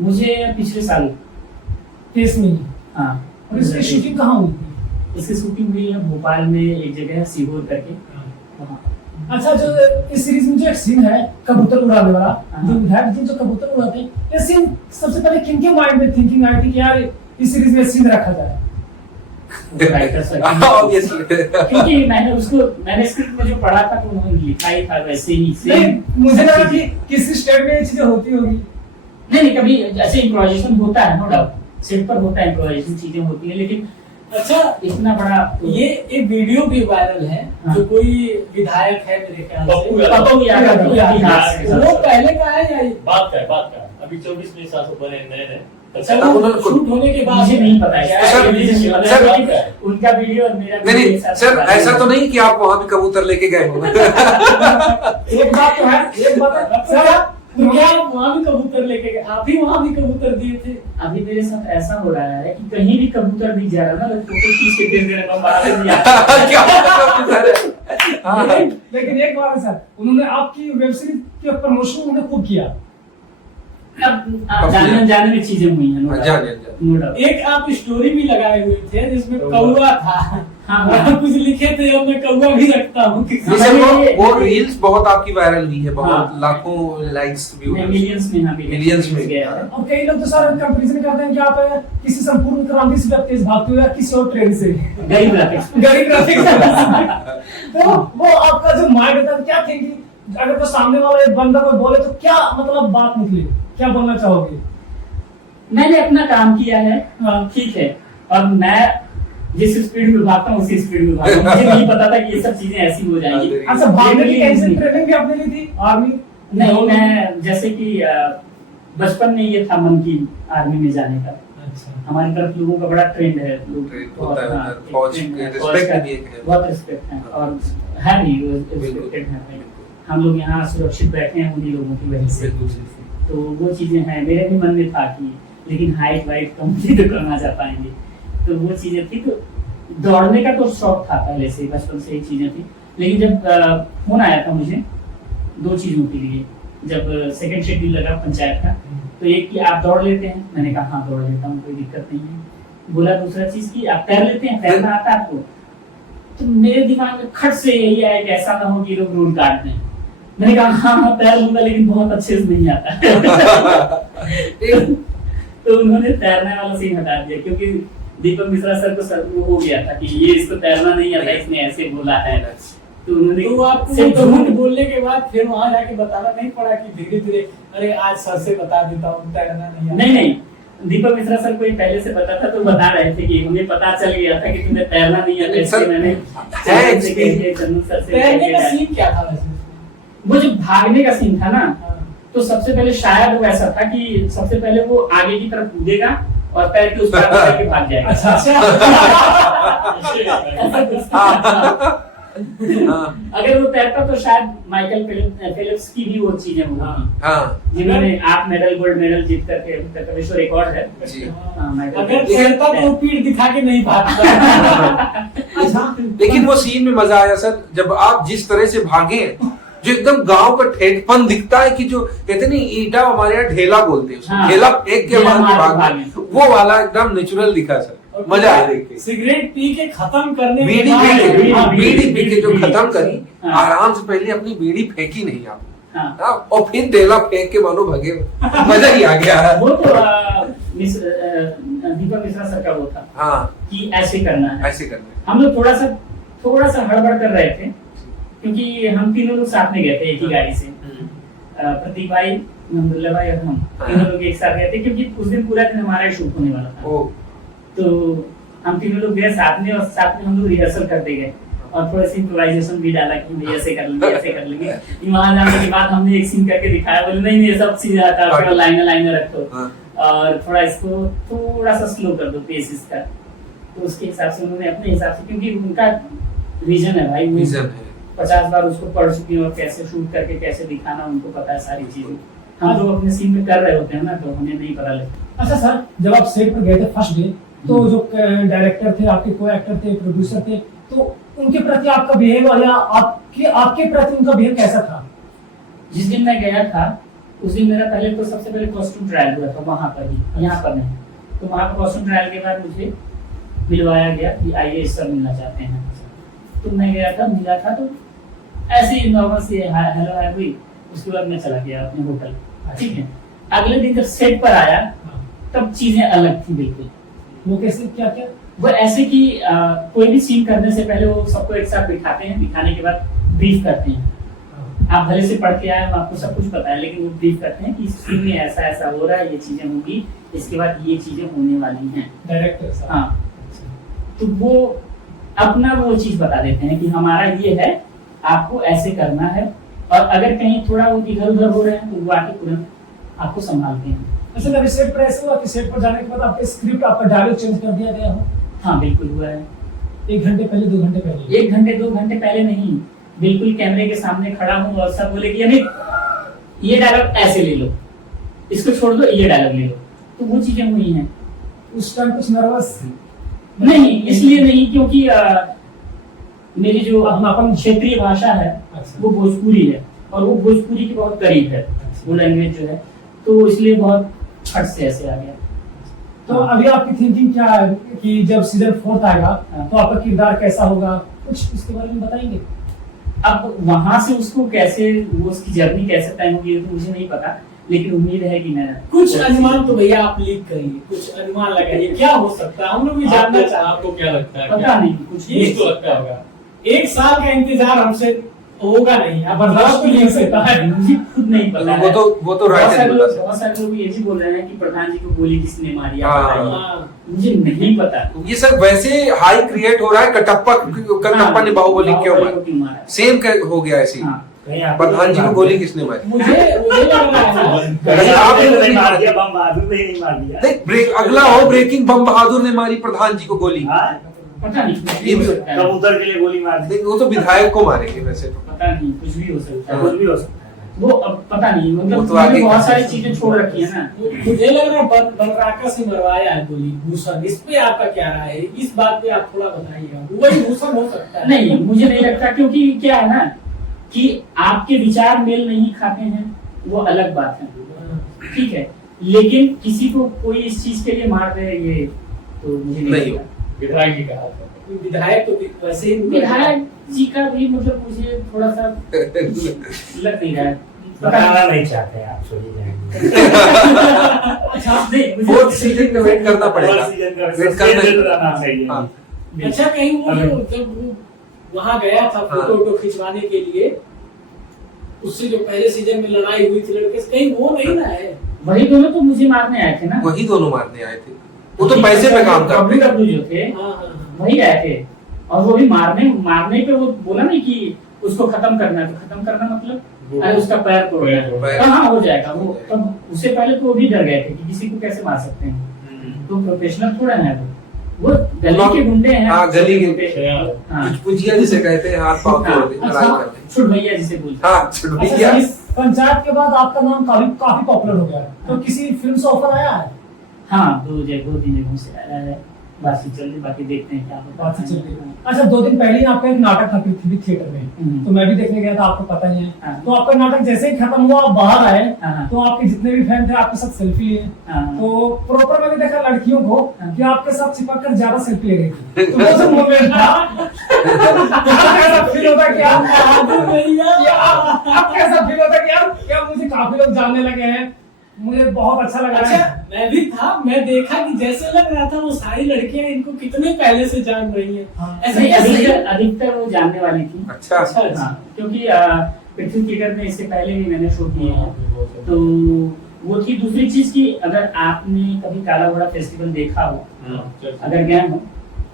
मुझे पिछले साल 23 में। हाँ, और इसकी शूटिंग कहाँ हुई थी? इसकी शूटिंग हुई है भोपाल में, एक जगह है सीहोर करके, वहाँ। अच्छा, जो इस सीरीज में जो एक सीन है कबूतर उड़ाने वाला, जो विधायक जी जो कबूतर उड़ाते हैं, ये सीन सबसे पहले किनके माइंड में थिंकिंग आई थी कि यार इस सीरीज में सीन रखा जाए? क्योंकि मैंने स्क्रिप्ट में जो पढ़ा था तो उन्होंने लिखा ही था वैसे ही। मुझे लगा कि किसी स्टेट में ये चीजें होती होगी। नहीं, कभी ऐसे इम्प्रोवाइजेशन होता है, नो डाउट, सेट पर होता है इम्प्रोवाइजेशन, चीजें होती है, लेकिन अच्छा, इतना बड़ा ये एक वीडियो भी वायरल है। हाँ। जो कोई विधायक है मेरे ख्याल से, पप्पू यादव, वो पहले का है या बात का अभी 24 में साल बने नए। अच्छा, वो शूट होने के बाद? मुझे नहीं पता है सर, उनका वीडियो और मेरा नहीं सर, ऐसा तो नहीं कि आप वहाँ भी कबूतर लेके गए हो। एक बात तो है, सर तो क्या आप वहाँ भी कबूतर लेके गए? आप ही वहाँ भी कबूतर दिए थे? अभी मेरे साथ ऐसा हो रहा है कि कहीं भी कबूतर दिख जा रहा है ना, तो फोटो खींच के भेज देने का क्या हाँ। लेकिन एक बात है सर, उन्होंने आपकी वेब सीरीज के प्रमोशन उन्होंने खूब किया। अब जाने में चीजें हुई हैं, जाने नो डाउट। एक आप स्टोरी भी लगाए हुए थे जिसमें कौवा था। हाँ, वहाँ कुछ लिखे थे, अब मैं कौवा भी रखता हूँ। जैसे वो रील्स बहुत आपकी वायरल हुई है, बहुत हाँ। लाखों लाइक्स भी हुए, मिलियंस में, हाँ, मिलियंस में गया है। और कई लोग तो सर कंपैरिजन करते हैं कि आप किसी संपूर्ण क्रांति से तेज भागते हो या किसी और ट्रेन से। गरीब ग्राफिक्स। गरीब ग्राफिक्स। तो वो आपका जो माइंड होता है, क्या थिंकिंग, अगर कोई सामने वाला एक बंदा कोई बोले तो क्या मतलब बात निकले, क्या बोलना चाहोगे? मैंने अपना काम किया है, ठीक है, और मैं जिस स्पीड में भागता हूँ उसी स्पीड में भागता हूँ। मुझे नहीं पता था कि ये सब चीजें ऐसी हो जाएंगी। अच्छा, भागने की कैसे ट्रेनिंग भी आपने ली थी आर्मी? नहीं, मैं जैसे कि बचपन में ये था मन की आर्मी में जाने का। अच्छा। हमारी तरफ लोगों का बड़ा ट्रेंड है, लोग होता है, हाँ, फौज एक के trend है, रिस्पेक्ट फौज भी का है। बहुत रिस्पेक्ट है, और है भी रिस्पेक्टेड है। हम लोग यहाँ सुरक्षित बैठे हैं उन्हीं लोगों की वजह से। तो वो चीजें हैं, मेरे भी मन में था कि लेकिन हाइट वाइट कम थी तो कहाँ जा पाएंगे, तो वो चीजें थी। तो दौड़ने का तो शौक था पहले से, बचपन से ही चीजें थी। लेकिन जब फोन आया था मुझे 2 चीजों के लिए, जब सेकंड शेड्यूल लगा पंचायत का, तो एक कि आप दौड़ लेते हैं, मैंने कहा हाँ दौड़ लेता हूँ, कोई दिक्कत नहीं है। बोला दूसरा चीज कि आप तैर लेते हैं, तैरना आता है आपको? तो मेरे दिमाग में खट से यही आया कि ऐसा ना हो कि लोग रोड काट दें। मैंने कहा हाँ तैर लूंगा, लेकिन बहुत अच्छे से नहीं आता। तो उन्होंने तैरने वाला सीन हटा दिया, क्योंकि दीपक मिश्रा सर को वो हो गया था कि ये इसको तैरना नहीं आता, इसने ऐसे बोला है। तो उन्होंने तो आपको झूठ बोलने के बाद फिर वहां जाके बताना नहीं पड़ा कि धीरे धीरे अरे आज सर से बता देता हूँ तैरना नहीं आता? नहीं, दीपक मिश्रा सर को पहले से पता था, तो बता रहे थे कि हमें पता चल गया था कि तुम्हें तैरना नहीं आता, इसलिए मैंने चंदन सर से तैरने का सीन क्या था वैसे? वो जो भागने का सीन था ना, तो सबसे पहले शायद वो ऐसा था कि सबसे पहले वो आगे की तरफ कूदेगा और पैर के उस पार करके भाग जाएगा। अच्छा। ऐसा कुछ था। अगर वो तैरता तो शायद माइकल फेलिप्स की भी वो चीजें होंगी, जिन्होंने 8 मेडल गोल्ड मेडल जीत करके अभी तक का विश्व रिकॉर्ड है। अगर तैरता तो पीठ दिखा के नहीं भागता। लेकिन वो सीन में मजा आया सर, जब आप जिस तरह से भागे, जो एकदम गांव का ठेठपन दिखता है कि जो कहते नहीं ईटा, हमारे यहाँ ढेला बोलते हैं, हाँ, ढेला फेंक के भाग, वो वाला एकदम नेचुरल दिखा सर, मजा आया देख के। सिगरेट पी के खत्म करने बीड़ी पी के जो खत्म करी, हाँ। आराम से पहले अपनी बीड़ी फेंकी नहीं आप, हाँ। और फिर ढेला फेंक के मानो भगे, मजा ही आ गया। वो तो दीपक मिश्रा सर का वो था, हाँ, कि ऐसे करना है, ऐसे करना है। हम लोग थोड़ा सा हड़बड़ कर रहे थे, क्योंकि हम तीनों लोग साथ में गए थे एक ही गाड़ी से, प्रतीक भाई, महमदुल्ला भाई और हम तीनों लोग एक साथ गए थे, क्योंकि उस दिन पूरा दिन हमारा शूट होने वाला था। तो हम तीनों लोग गए साथ में, और साथ में हम लोग रिहर्सल करते गए, और थोड़ा सी इम्प्रोवाइजेशन भी डाला कि हम ऐसे कर लेंगे। वहां जाने के बाद हमने एक सीन करके दिखाया, बोले नहीं सब चीज आता है, लाइन रखो, और थोड़ा इसको थोड़ा सा स्लो कर दो पेस इसका। तो उसके हिसाब से उन्होंने अपने हिसाब से, क्योंकि उनका विजन है भाई, विजन है, 50 बार उसको पढ़ चुकी है, और कैसे शूट करके कैसे दिखाना उनको पता है सारी चीजें। हम लोग अपने सीन में कर रहे होते हैं ना, तो हमें नहीं पता लगता। अच्छा सर, जब आप सेट पर गए थे फर्स्ट डे, तो जो डायरेक्टर थे, आपके को एक्टर थे, प्रोड्यूसर थे, तो उनके प्रति आपका बिहेव या आपके प्रति उनका बिहेव कैसा था? जिस दिन मैं गया था उस दिन मेरा पहले तो सबसे पहले कॉस्ट्यूम ट्रायल हुआ था वहां पर ही, यहाँ पर नहीं। तो वहां पर कॉस्ट्यूम ट्रायल के बाद मुझे मिलवाया गया कि आइए सर मिलना चाहते हैं। तो मैं गया था, मिला था, तो ऐसे ही नॉर्मल से हेलो हाय हुई, उसके बाद मैं चला गया अपने होटल, ठीक है। अगले दिन जब सेट पर आया तब चीजें अलग थी बिल्कुल। वो कैसे, क्या? वो ऐसे कि कोई भी सीन करने से पहले वो सबको एक साथ बिठाते हैं, बिठाने के बाद ब्रीफ करते हैं। आप भले से पढ़ के आए, आपको सब कुछ पता है, लेकिन वो ब्रीफ करते हैं कि इस सीन में ऐसा ऐसा हो रहा है, ये चीजें होंगी, इसके बाद ये चीजें होने वाली हैं, डायरेक्टर साहब। हाँ, तो वो अपना वो चीज बता देते हैं कि हमारा ये है, आपको ऐसे करना है, और अगर कहीं थोड़ा वो इधर उधर हो रहे हैं तो वो आके तुरंत आपको संभालते हैं। अच्छा, कभी सेट पर ऐसा हुआ कि सेट पर जाने के बाद आपके स्क्रिप्ट, आपका डायलॉग चेंज कर दिया गया हो? हाँ बिल्कुल हुआ है। 1 घंटे पहले, 2 घंटे पहले? 1 घंटे 2 घंटे पहले नहीं, बिल्कुल कैमरे के सामने खड़ा हूँ और सब बोले कि अमित ये डायलॉग ऐसे ले लो, इसको छोड़ दो, ये डायलॉग ले लो। तो वो चीजें हुई हैं। उस टाइम कुछ नर्वस? नहीं, इसलिए नहीं, क्योंकि मेरी जो अपन क्षेत्रीय भाषा है अच्छा। वो भोजपुरी है, और वो भोजपुरी के बहुत करीब है वो लैंग्वेज जो है, तो इसलिए बहुत फट से ऐसे आ गया। तो अभी आपकी थिंकिंग क्या है कि जब सीजन 4 आएगा तो आपका किरदार कैसा होगा, कुछ इसके बारे में बताएंगे? अब वहां से उसको कैसे, वो उसकी जर्नी कैसे तय होगी ये तो मुझे नहीं पता, लेकिन उम्मीद है कि मैं कुछ अनुमान तो भैया आप लीक करिए, कुछ अनुमान लगाइए क्या हो सकता है, हम लोग भी जानना चाहते हैं। आपको क्या लगता है? पता नहीं, कुछ कुछ तो लगता होगा। एक साल का इंतजार हमसे होगा नहीं, आप बर्दाश्त भी नहीं हो सकता है। मुझे खुद नहीं पता है। वो तो बहुत राइटर सारे बता लोग सकते बहुत सारे लोग ये भी बोल रहे हैं कि प्रधान जी को गोली किसने मारी, आप हाँ। बताइए। हाँ। मुझे नहीं पता। ये सब वैसे हाई क्रिएट हो रहा है, कटप्पा ने बाहुबली क्यों मारा, सेम हो गया ऐसे ही। हाँ। कहीं आप प्रधान जी को गोली किसने मारी? मुझे लग रहा है ना, कहीं आपने नहीं मार दिया, बम बहादुर ने नहीं मार दिया। नहीं, अगला हो ब्रेकिंग बम बहादुर ने मारी प्रधान जी को गोली। हाँ? पता नहीं, कुछ भी ये हो भी- सकता है। कबूतर के लिए गोली मार दी। नहीं, वो तो विधायक को मारेंगे वैसे तो। पता नहीं, कुछ भी हो सकता है। कुछ भी हो सकता है। वो अब पता नहीं, वो मतलब तो आगे मैंने बहुत कर सारी सकते चीजें छोड़ रखी है ना। मुझे लग रहा है बलराका से मरवाया है गोली भूषण, इस पे आपका क्या राय है? इस बात पे आप थोड़ा बताइएगा। वही भूषण हो सकता है? नहीं, मुझे नहीं लगता, क्योंकि क्या है ना कि आपके विचार मेल नहीं खाते हैं वो अलग बात है, ठीक है, लेकिन किसी को कोई इस चीज के लिए मार दे ये तो मुझे नहीं नहीं लगता। विधायक जी कहा था। विधायक तो वैसे ही विधायक जी का भी मतलब मुझे थोड़ा सा लग नहीं रहा है। बताना नहीं चाहते आप, छोड़िए जाएंगे। अच्छा, नहीं, मुझे- फोर्थ सीजन का वेट करना पड़ेगा। और सीजन का वेट करना ही- जरूर आना चाहिए। हाँ। अच्छा, कहीं वो जब वो वहां गया था फोटो वोटो खिंचवाने के लिए, उससे जो पहले सीजन में लड़ाई हुई थी लड़के से, कहीं वो नहीं ना है? वही दोनों तो मुझे मारने आए थे ना। वही दोनों मारने आए थे, वो तो पैसे पे काम करते हैं। WWE जो थे हाँ, हाँ, हाँ। वही आए थे, और वो भी मारने पे वो बोला नहीं कि उसको खत्म करना है, तो खत्म करना मतलब अरे उसका पैर तोड़ना है। पैर- हाँ हो जाएगा वो, तब उससे पहले तो वो भी डर गए थे कि किसी को कैसे मार सकते हैं, तो प्रोफेशनल थोड़ा है वो गली के गुंडे हैं। हाँ, गली के- छोटे-छोटे। हाँ। कुछ पुजिया जिसे कहते हैं, हाथ पांव तोड़ दे, लड़ाई अच्छा, करते हैं। छुट भैया जिसे बोलते हैं। हाँ, छुट अच्छा, गया। इस पंचायत के बाद आपका नाम काफी पॉपुलर हो गया है, तो किसी फिल्म से ऑफर आया है? हाँ, 2 तीन जगहों से आया है, बातचीत चल रही, बाकी देखते हैं क्या होता है। बातचीत चल रही है। अच्छा, 2 दिन पहले ही आपका एक नाटक था पृथ्वी थिएटर में, तो मैं भी देखने गया था, आपको पता ही है। हाँ। तो आपका नाटक जैसे ही खत्म हुआ, आप बाहर आए, हाँ। तो आपके जितने भी फैन थे आपके साथ सेल्फी लिए। हाँ। तो प्रॉपर मैंने देखा लड़कियों को हाँ। कि आपके साथ चिपक कर ज्यादा सेल्फी ले रही थी, तो वो जो मोमेंट था कैसा फील होता कि आप कैसा फील होता कि यार क्या मुझे काफी लोग जानने लगे हैं, मुझे बहुत अच्छा लगा अच्छा, है। मैं भी था, मैं देखा कि जैसे लग रहा था वो सारी लड़कियां इनको कितने पहले से जान रही हैं। हाँ। ऐसे नहीं, कैसे? अधिकतर वो जानने वाली थी। अच्छा, अच्छा, अच्छा। हाँ, क्योंकि पृथ्वी थिएटर में इससे पहले भी मैंने शो किए हैं, तो वो थी। दूसरी चीज की, अगर आपने कभी काला घोड़ा फेस्टिवल देखा हो, अगर गए हो,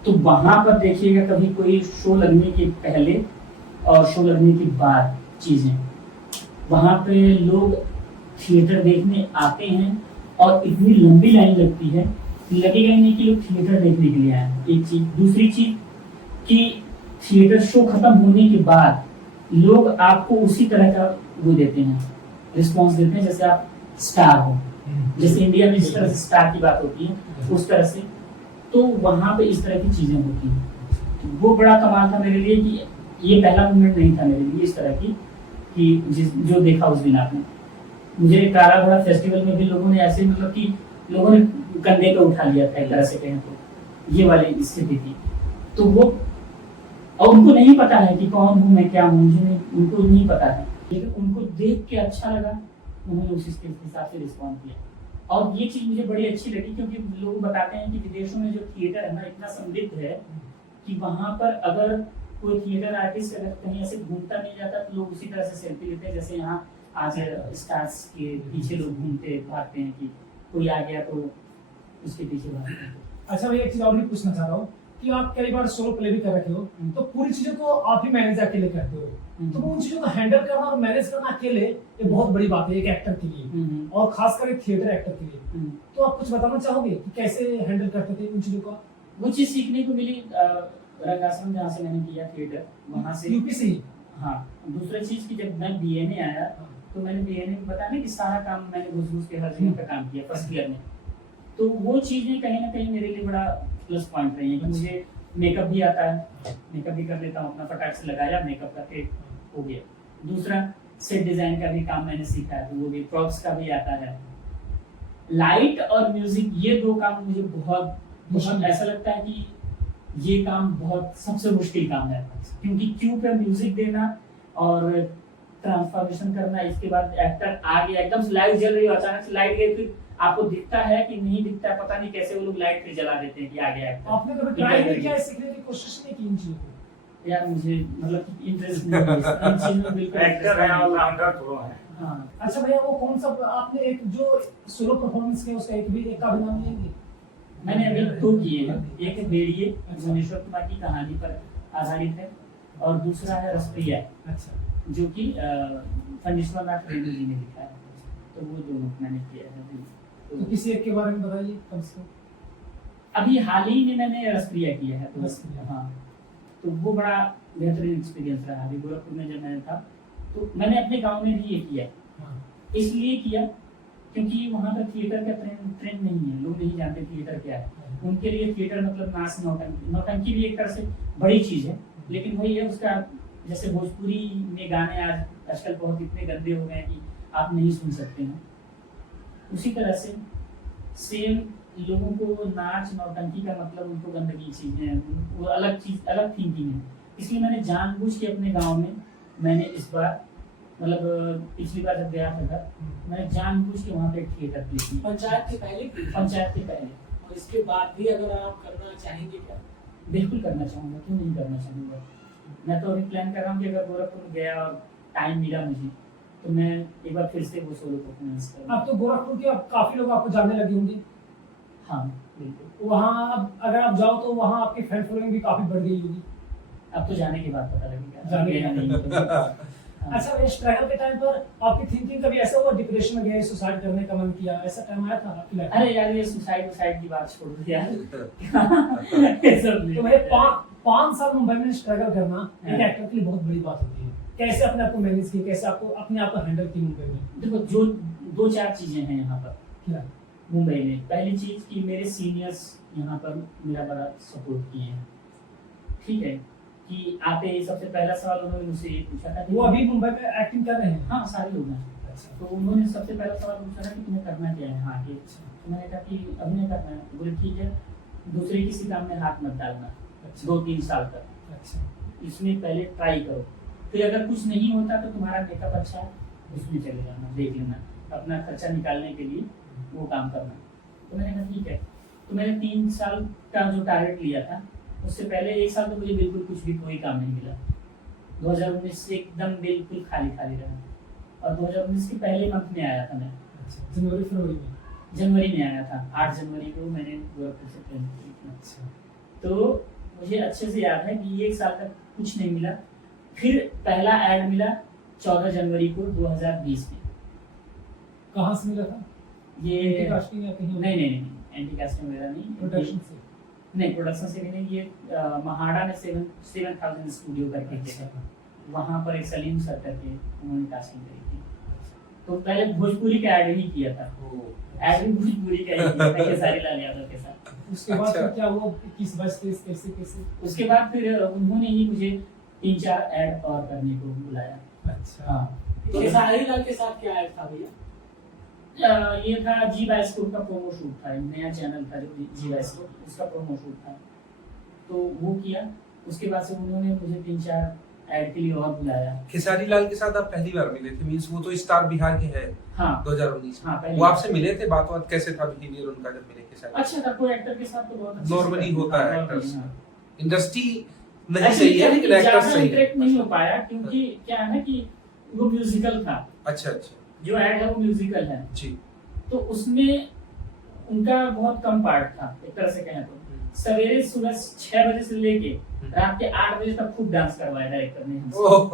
तो वहां पर देखिएगा कभी कोई शो लगने के पहले और शो लगने के बाद चीजें, वहां पे लोग थिएटर देखने आते हैं और इतनी लंबी लाइन लगती है, लगेगा ही नहीं कि लोग थिएटर देखने के लिए आए हैं। एक चीज। दूसरी चीज कि थिएटर शो खत्म होने के बाद लोग आपको उसी तरह का वो देते हैं, रिस्पॉन्स देते हैं जैसे आप स्टार हो, जैसे इंडिया में जिस तरह से स्टार की बात होती है उस तरह से, तो वहां पे इस तरह की चीजें होती हैं। तो वो बड़ा कमाल था मेरे लिए कि ये पहला मोमेंट नहीं था मेरे लिए इस तरह की, कि जो देखा उस दिन आपने। मुझे काला घोड़ा फेस्टिवल में भी लोगों ने ऐसे, मतलब कि लोगों ने कंधे पे उठा लिया था एक तरह से कहें तो, ये वाली स्थिति थी। तो वो, और उनको नहीं पता है कि कौन हूँ मैं, क्या हूँ, मुझे नहीं, उनको नहीं पता है, लेकिन उनको देख के अच्छा लगा, उन्होंने उस हिसाब से रिस्पॉन्ड किया। और ये चीज मुझे बड़ी अच्छी लगी, क्योंकि लोग बताते हैं कि विदेशों में जो थिएटर है ना, इतना समृद्ध है कि वहां पर अगर कोई थिएटर आर्टिस्ट अगर कहीं ऐसे घूमता नहीं जाता तो लोग उसी तरह से सेल्फी लेते हैं, जैसे यहाँ आज स्टार्स के पीछे लोग घूमते भागते हैं कि कोई आ गया तो उसके पीछे भागते हैं। अच्छा, मैं एक चीज और भी पूछना चाह रहा हूँ कि आप कई बार सोलो प्ले भी कर रखे हो, तो पूरी चीजों को आप ही मैनेज अकेले करते हो, तो उन चीजों को हैंडल करना और मैनेज करना अकेले ये बहुत बड़ी बात है एक एक्टर के लिए, और खासकर एक थिएटर एक्टर के लिए। तो आप कुछ बताना चाहोगे कि कैसे हैंडल करते थे उन चीजों को? वो चीज सीखने को मिली रंगाश्रम जहाँ से मैंने किया थिएटर, वहाँ से। यूपी से ही? हाँ। दूसरी चीज की, जब मैं बीए में आया तो मैंने बीए में बताया ना कि सारा काम मैंने घुस के हर जगह का काम किया फर्स्ट ईयर में, तो वो चीजें कहीं ना कहीं मेरे लिए बड़ा प्लस पॉइंट रही है कि मुझे मेकअप भी आता है, मेकअप भी कर लेता हूँ, अपना फटाक से लगाया, मेकअप करके हो गया। दूसरा सेट डिजाइन का भी काम मैंने सीखा है, तो वो भी प्रॉप्स का भी आता है। लाइट और म्यूजिक, ये दो काम मुझे बहुत बहुत ऐसा लगता है कि ये काम बहुत सबसे मुश्किल काम है, क्योंकि क्यू पे म्यूजिक देना और ट्रांसफॉर्मेशन करना, इसके बाद एक्टर आ गया एकदम से लाइट जल रही है, अचानक से लाइट गई, फिर आपको दिखता है कि नहीं दिखता है, पता नहीं कैसे वो लोग लाइट फिर जला देते हैं कि आ गया एक्टर। आपने कभी ट्राई नहीं किया, सीखने की कोशिश नहीं की इन चीजों को? यार मुझे मतलब इंटरेस्ट नहीं है इन चीजों में, बिल्कुल एक्टर है, ऑलराउंडर थोड़ा है। हाँ। अच्छा भैया, वो कौन सा आपने एक जो सोलो परफॉर्मेंस किया उसका एक का भी नाम लेंगे? मैंने अभी 2 किए हैं, एक है भेड़िए भुवनेश्वर कुमार की कहानी पर आधारित है, और दूसरा है रसप्रिया, अच्छा, जो कि फणीश्वर नाथ रेड्डी जी ने लिखा है, तो वो दोनों मैंने किया है अभी। तो किसी एक के बारे में बताइए कम से कम। अभी हाल ही में मैंने रसप्रिया किया है, तो रसप्रिया। हाँ, तो वो बड़ा बेहतरीन एक्सपीरियंस रहा। अभी गोरखपुर में जब मैं था, तो मैंने अपने गांव में भी ये किया, हाँ। इसलिए किया क्योंकि वहाँ पर थिएटर का ट्रेंड नहीं है, लोग नहीं जानते थिएटर क्या है। उनके लिए थिएटर मतलब नाच नौटंकी, नौटंकी भी एक तरह से बड़ी चीज है, लेकिन वही है उसका, जैसे भोजपुरी में गाने आजकल बहुत इतने गंदे हो गए हैं कि आप नहीं सुन सकते हैं, उसी तरह से सेम लोगों को नाच नौटंकी का मतलब उनको गंदगी चीजें, वो अलग चीज, अलग थिंकिंग है। इसलिए मैंने जानबूझ के अपने गांव में, मैंने इस बार मतलब पिछली बार जब गया था मैंने जानबूझ के वहाँ पे एक थिएटर प्ले की, पंचायत के पहले पंचायत के पहले। और इसके बाद भी अगर आप करना चाहेंगे क्या? बिल्कुल करना चाहूँगा, क्यों नहीं करना चाहूँगा। मैं तो अभी प्लान कर रहा हूँ कि अगर गोरखपुर में गया और टाइम मिला मुझे, तो मैं एक बार फिर से वो सोलो परफॉर्मेंस करूँ। अब तो गोरखपुर के अब काफी लोग आपको जानने लगे होंगे। हाँ बिल्कुल, वहाँ अब अगर आप जाओ तो वहाँ आपकी फैन फॉलोइंग भी काफी बढ़ गई होगी। अब तो जाने के बाद पता लगेगा, जाने के गया बाद। नहीं तो। हाँ। अच्छा, ये स्ट्रगल के टाइम पर आपकी थिंकिंग कभी ऐसा हुआ डिप्रेशन में गए, सुसाइड करने का मन किया, ऐसा टाइम आया था आपकी लाइफ में? अरे यार, ये सुसाइड की बात छोड़ दो यार। ये सब नहीं। तो भाई 5 साल मुंबई में स्ट्रगल करना एक हाँ। एक्टर के लिए बहुत बड़ी बात होती है। कैसे अपने आप को मैनेज किया, कैसे आपको अपने आप को हैंडल की मुंबई में? देखो, जो 2-4 चीजें हैं यहाँ पर क्या? मुंबई में। पहली चीज कि मेरे सीनियर्स यहाँ पर मेरा बड़ा सपोर्ट किए हैं, ठीक है, कि आते ही सबसे पहला सवाल उन्होंने मुझसे ये पूछा था कि वो अभी मुंबई में एक्टिंग कर रहे हैं? हाँ, सारे लोग हैं। अच्छा। तो उन्होंने सबसे पहला सवाल पूछा था कि तुम्हें करना क्या है हाँ ये। तो मैंने कहा कि अभिनय करना है। बोले ठीक है, दूसरे किसी काम में हाथ मत डालना अच्छा। 2-3 साल तक, अच्छा। इसमें पहले ट्राई करो, फिर अगर कुछ नहीं होता तो तुम्हारा मेकअप अच्छा है उसमें चले जाना, देख लेना, अपना खर्चा निकालने के लिए वो काम करना। तो मैंने कहा ठीक है। तो मैंने 3 साल का जो टारगेट लिया था, उससे पहले 1 साल तो मुझे बिल्कुल कुछ भी कोई काम नहीं मिला। 2019 से एकदम बिल्कुल खाली खाली रहा, और 2019 के पहले मंथ में आया था मैं, अच्छा, जनवरी फरवरी में? जनवरी में आया था। 8 जनवरी को मैंने गोरखपुर से ट्रेन की थी। अच्छा। तो मुझे अच्छे से याद है कि 1 साल तक कुछ नहीं मिला। फिर पहला ऐड मिला 14 जनवरी को 2020 में। कहाँ से मिला था? ये कास्टिंग या कहीं? नहीं, एंटी कास्टिंग वगैरह नहीं, प्रोडक्शन से? नहीं, प्रोडक्शन से भी नहीं। ये महाड़ा में 7000 स्टूडियो करके थे, वहाँ पर एक सलीम सर करके उन्होंने कास्टिंग करी थी। तो पहले भोजपुरी का ऐड ही किया था, ऐड भी भोजपुरी का ही किया था, ये सारी लाल यादव के साथ। उसके बाद अच्छा। फिर क्या हुआ, किस वजह से, कैसे कैसे? उसके बाद फिर उन्होंने ही मुझे 3-4 ऐड और करने को बुलाया। अच्छा। हाँ, तो खेसारी लाल के साथ क्या ऐड था भैया? ये था जी बाइस्कोप का प्रोमो शूट था, नया चैनल था जो जी बाइस्कोप, उसका प्रोमो शूट था, तो वो किया। उसके बाद से उन्होंने मुझे 3-4 ऐड के लिए और बुलाया। खेसारी लाल के साथ आप पहली बार मिले थे, मींस वो तो स्टार बिहार के हैं हाँ 2019 में। हाँ, पहली वो बार। आपसे मिले थे, बात कैसे था बिहेवियर उनका जब मिले खेसारी? अच्छा था, कोई एक्टर के साथ तो बहुत अच्छा नॉर्मली होता है एक्टर्स, हाँ। इंडस्ट्री नहीं Actually सही है लेकिन ज्यादा एक्टर्स सही है। इंटरेक्ट नहीं हो पाया, क्योंकि क्या है ना कि वो म्यूजिकल था, अच्छा अच्छा जो ऐड है वो म्यूजिकल है, जी। तो उसमें उनका बहुत कम पार्ट था एक तरह से कहें तो। सवेरे सुबह 6 बजे से लेके रात के 8 बजे तक खूब डांस करवाया डायरेक्टर ने हमसे। ओह,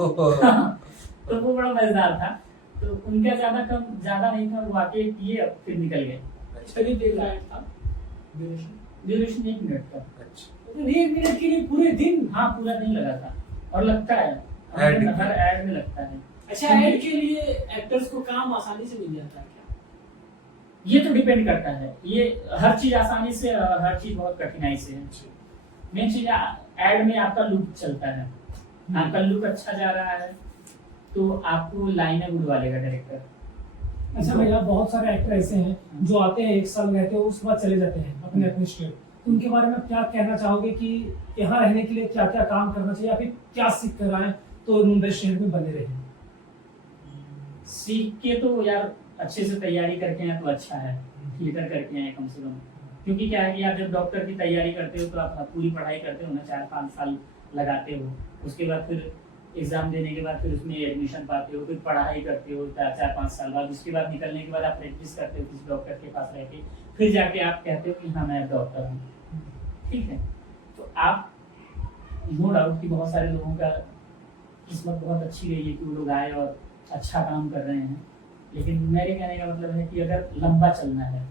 तो वो बड़ा मजेदार था। तो उनका ज्यादा नहीं था, वो आके किए और फिर निकल गए। कितनी देर का ऐड था? ड्यूरेशन 1 मिनट का। अच्छा। तो 1 मिनट के लिए पूरे दिन? हाँ, पूरा दिन लगा था, और लगता है Ad में। हर ऐड में लगता है। अच्छा, ऐड के लिए एक्टर्स को काम आसानी से मिल जाता है क्या? ये तो डिपेंड करता है, ये हर चीज आसानी से, हर चीज बहुत कठिनाई से है। मेन चीज एड में आपका लुक चलता है, आपका लुक अच्छा जा रहा है तो आपको लाइनें उड़वा लेगा डायरेक्टर। अच्छा भैया, बहुत सारे एक्टर ऐसे हैं जो आते हैं, 1 साल रहते हैं, उसके बाद चले जाते हैं अपने अपने स्टेट, तो उनके बारे में क्या कहना चाहोगे कि यहाँ रहने के लिए क्या क्या काम करना चाहिए या फिर क्या सीख कर आए तो मुंबई शहर में बने रहे? सीख के तो यार अच्छे से तैयारी करके आए तो अच्छा है, थिएटर करके आए कम से कम, क्योंकि क्या है कि आप जब डॉक्टर की तैयारी करते हो तो आप पूरी पढ़ाई करते हो ना, 4-5 साल लगाते हो, उसके बाद फिर एग्जाम देने के बाद फिर उसमें एडमिशन पाते हो, फिर पढ़ाई करते हो 4-5 साल बाद, उसके बाद निकलने के बाद आप प्रैक्टिस करते हो किसी डॉक्टर के पास रह के, फिर जाके आप कहते हो कि हाँ मैं डॉक्टर हूँ, ठीक है। तो आप नो डाउट कि बहुत सारे लोगों का किस्मत बहुत अच्छी रही है कि वो लोग आए और अच्छा काम कर रहे हैं, लेकिन मेरे कहने का मतलब है कि अगर लंबा चलना है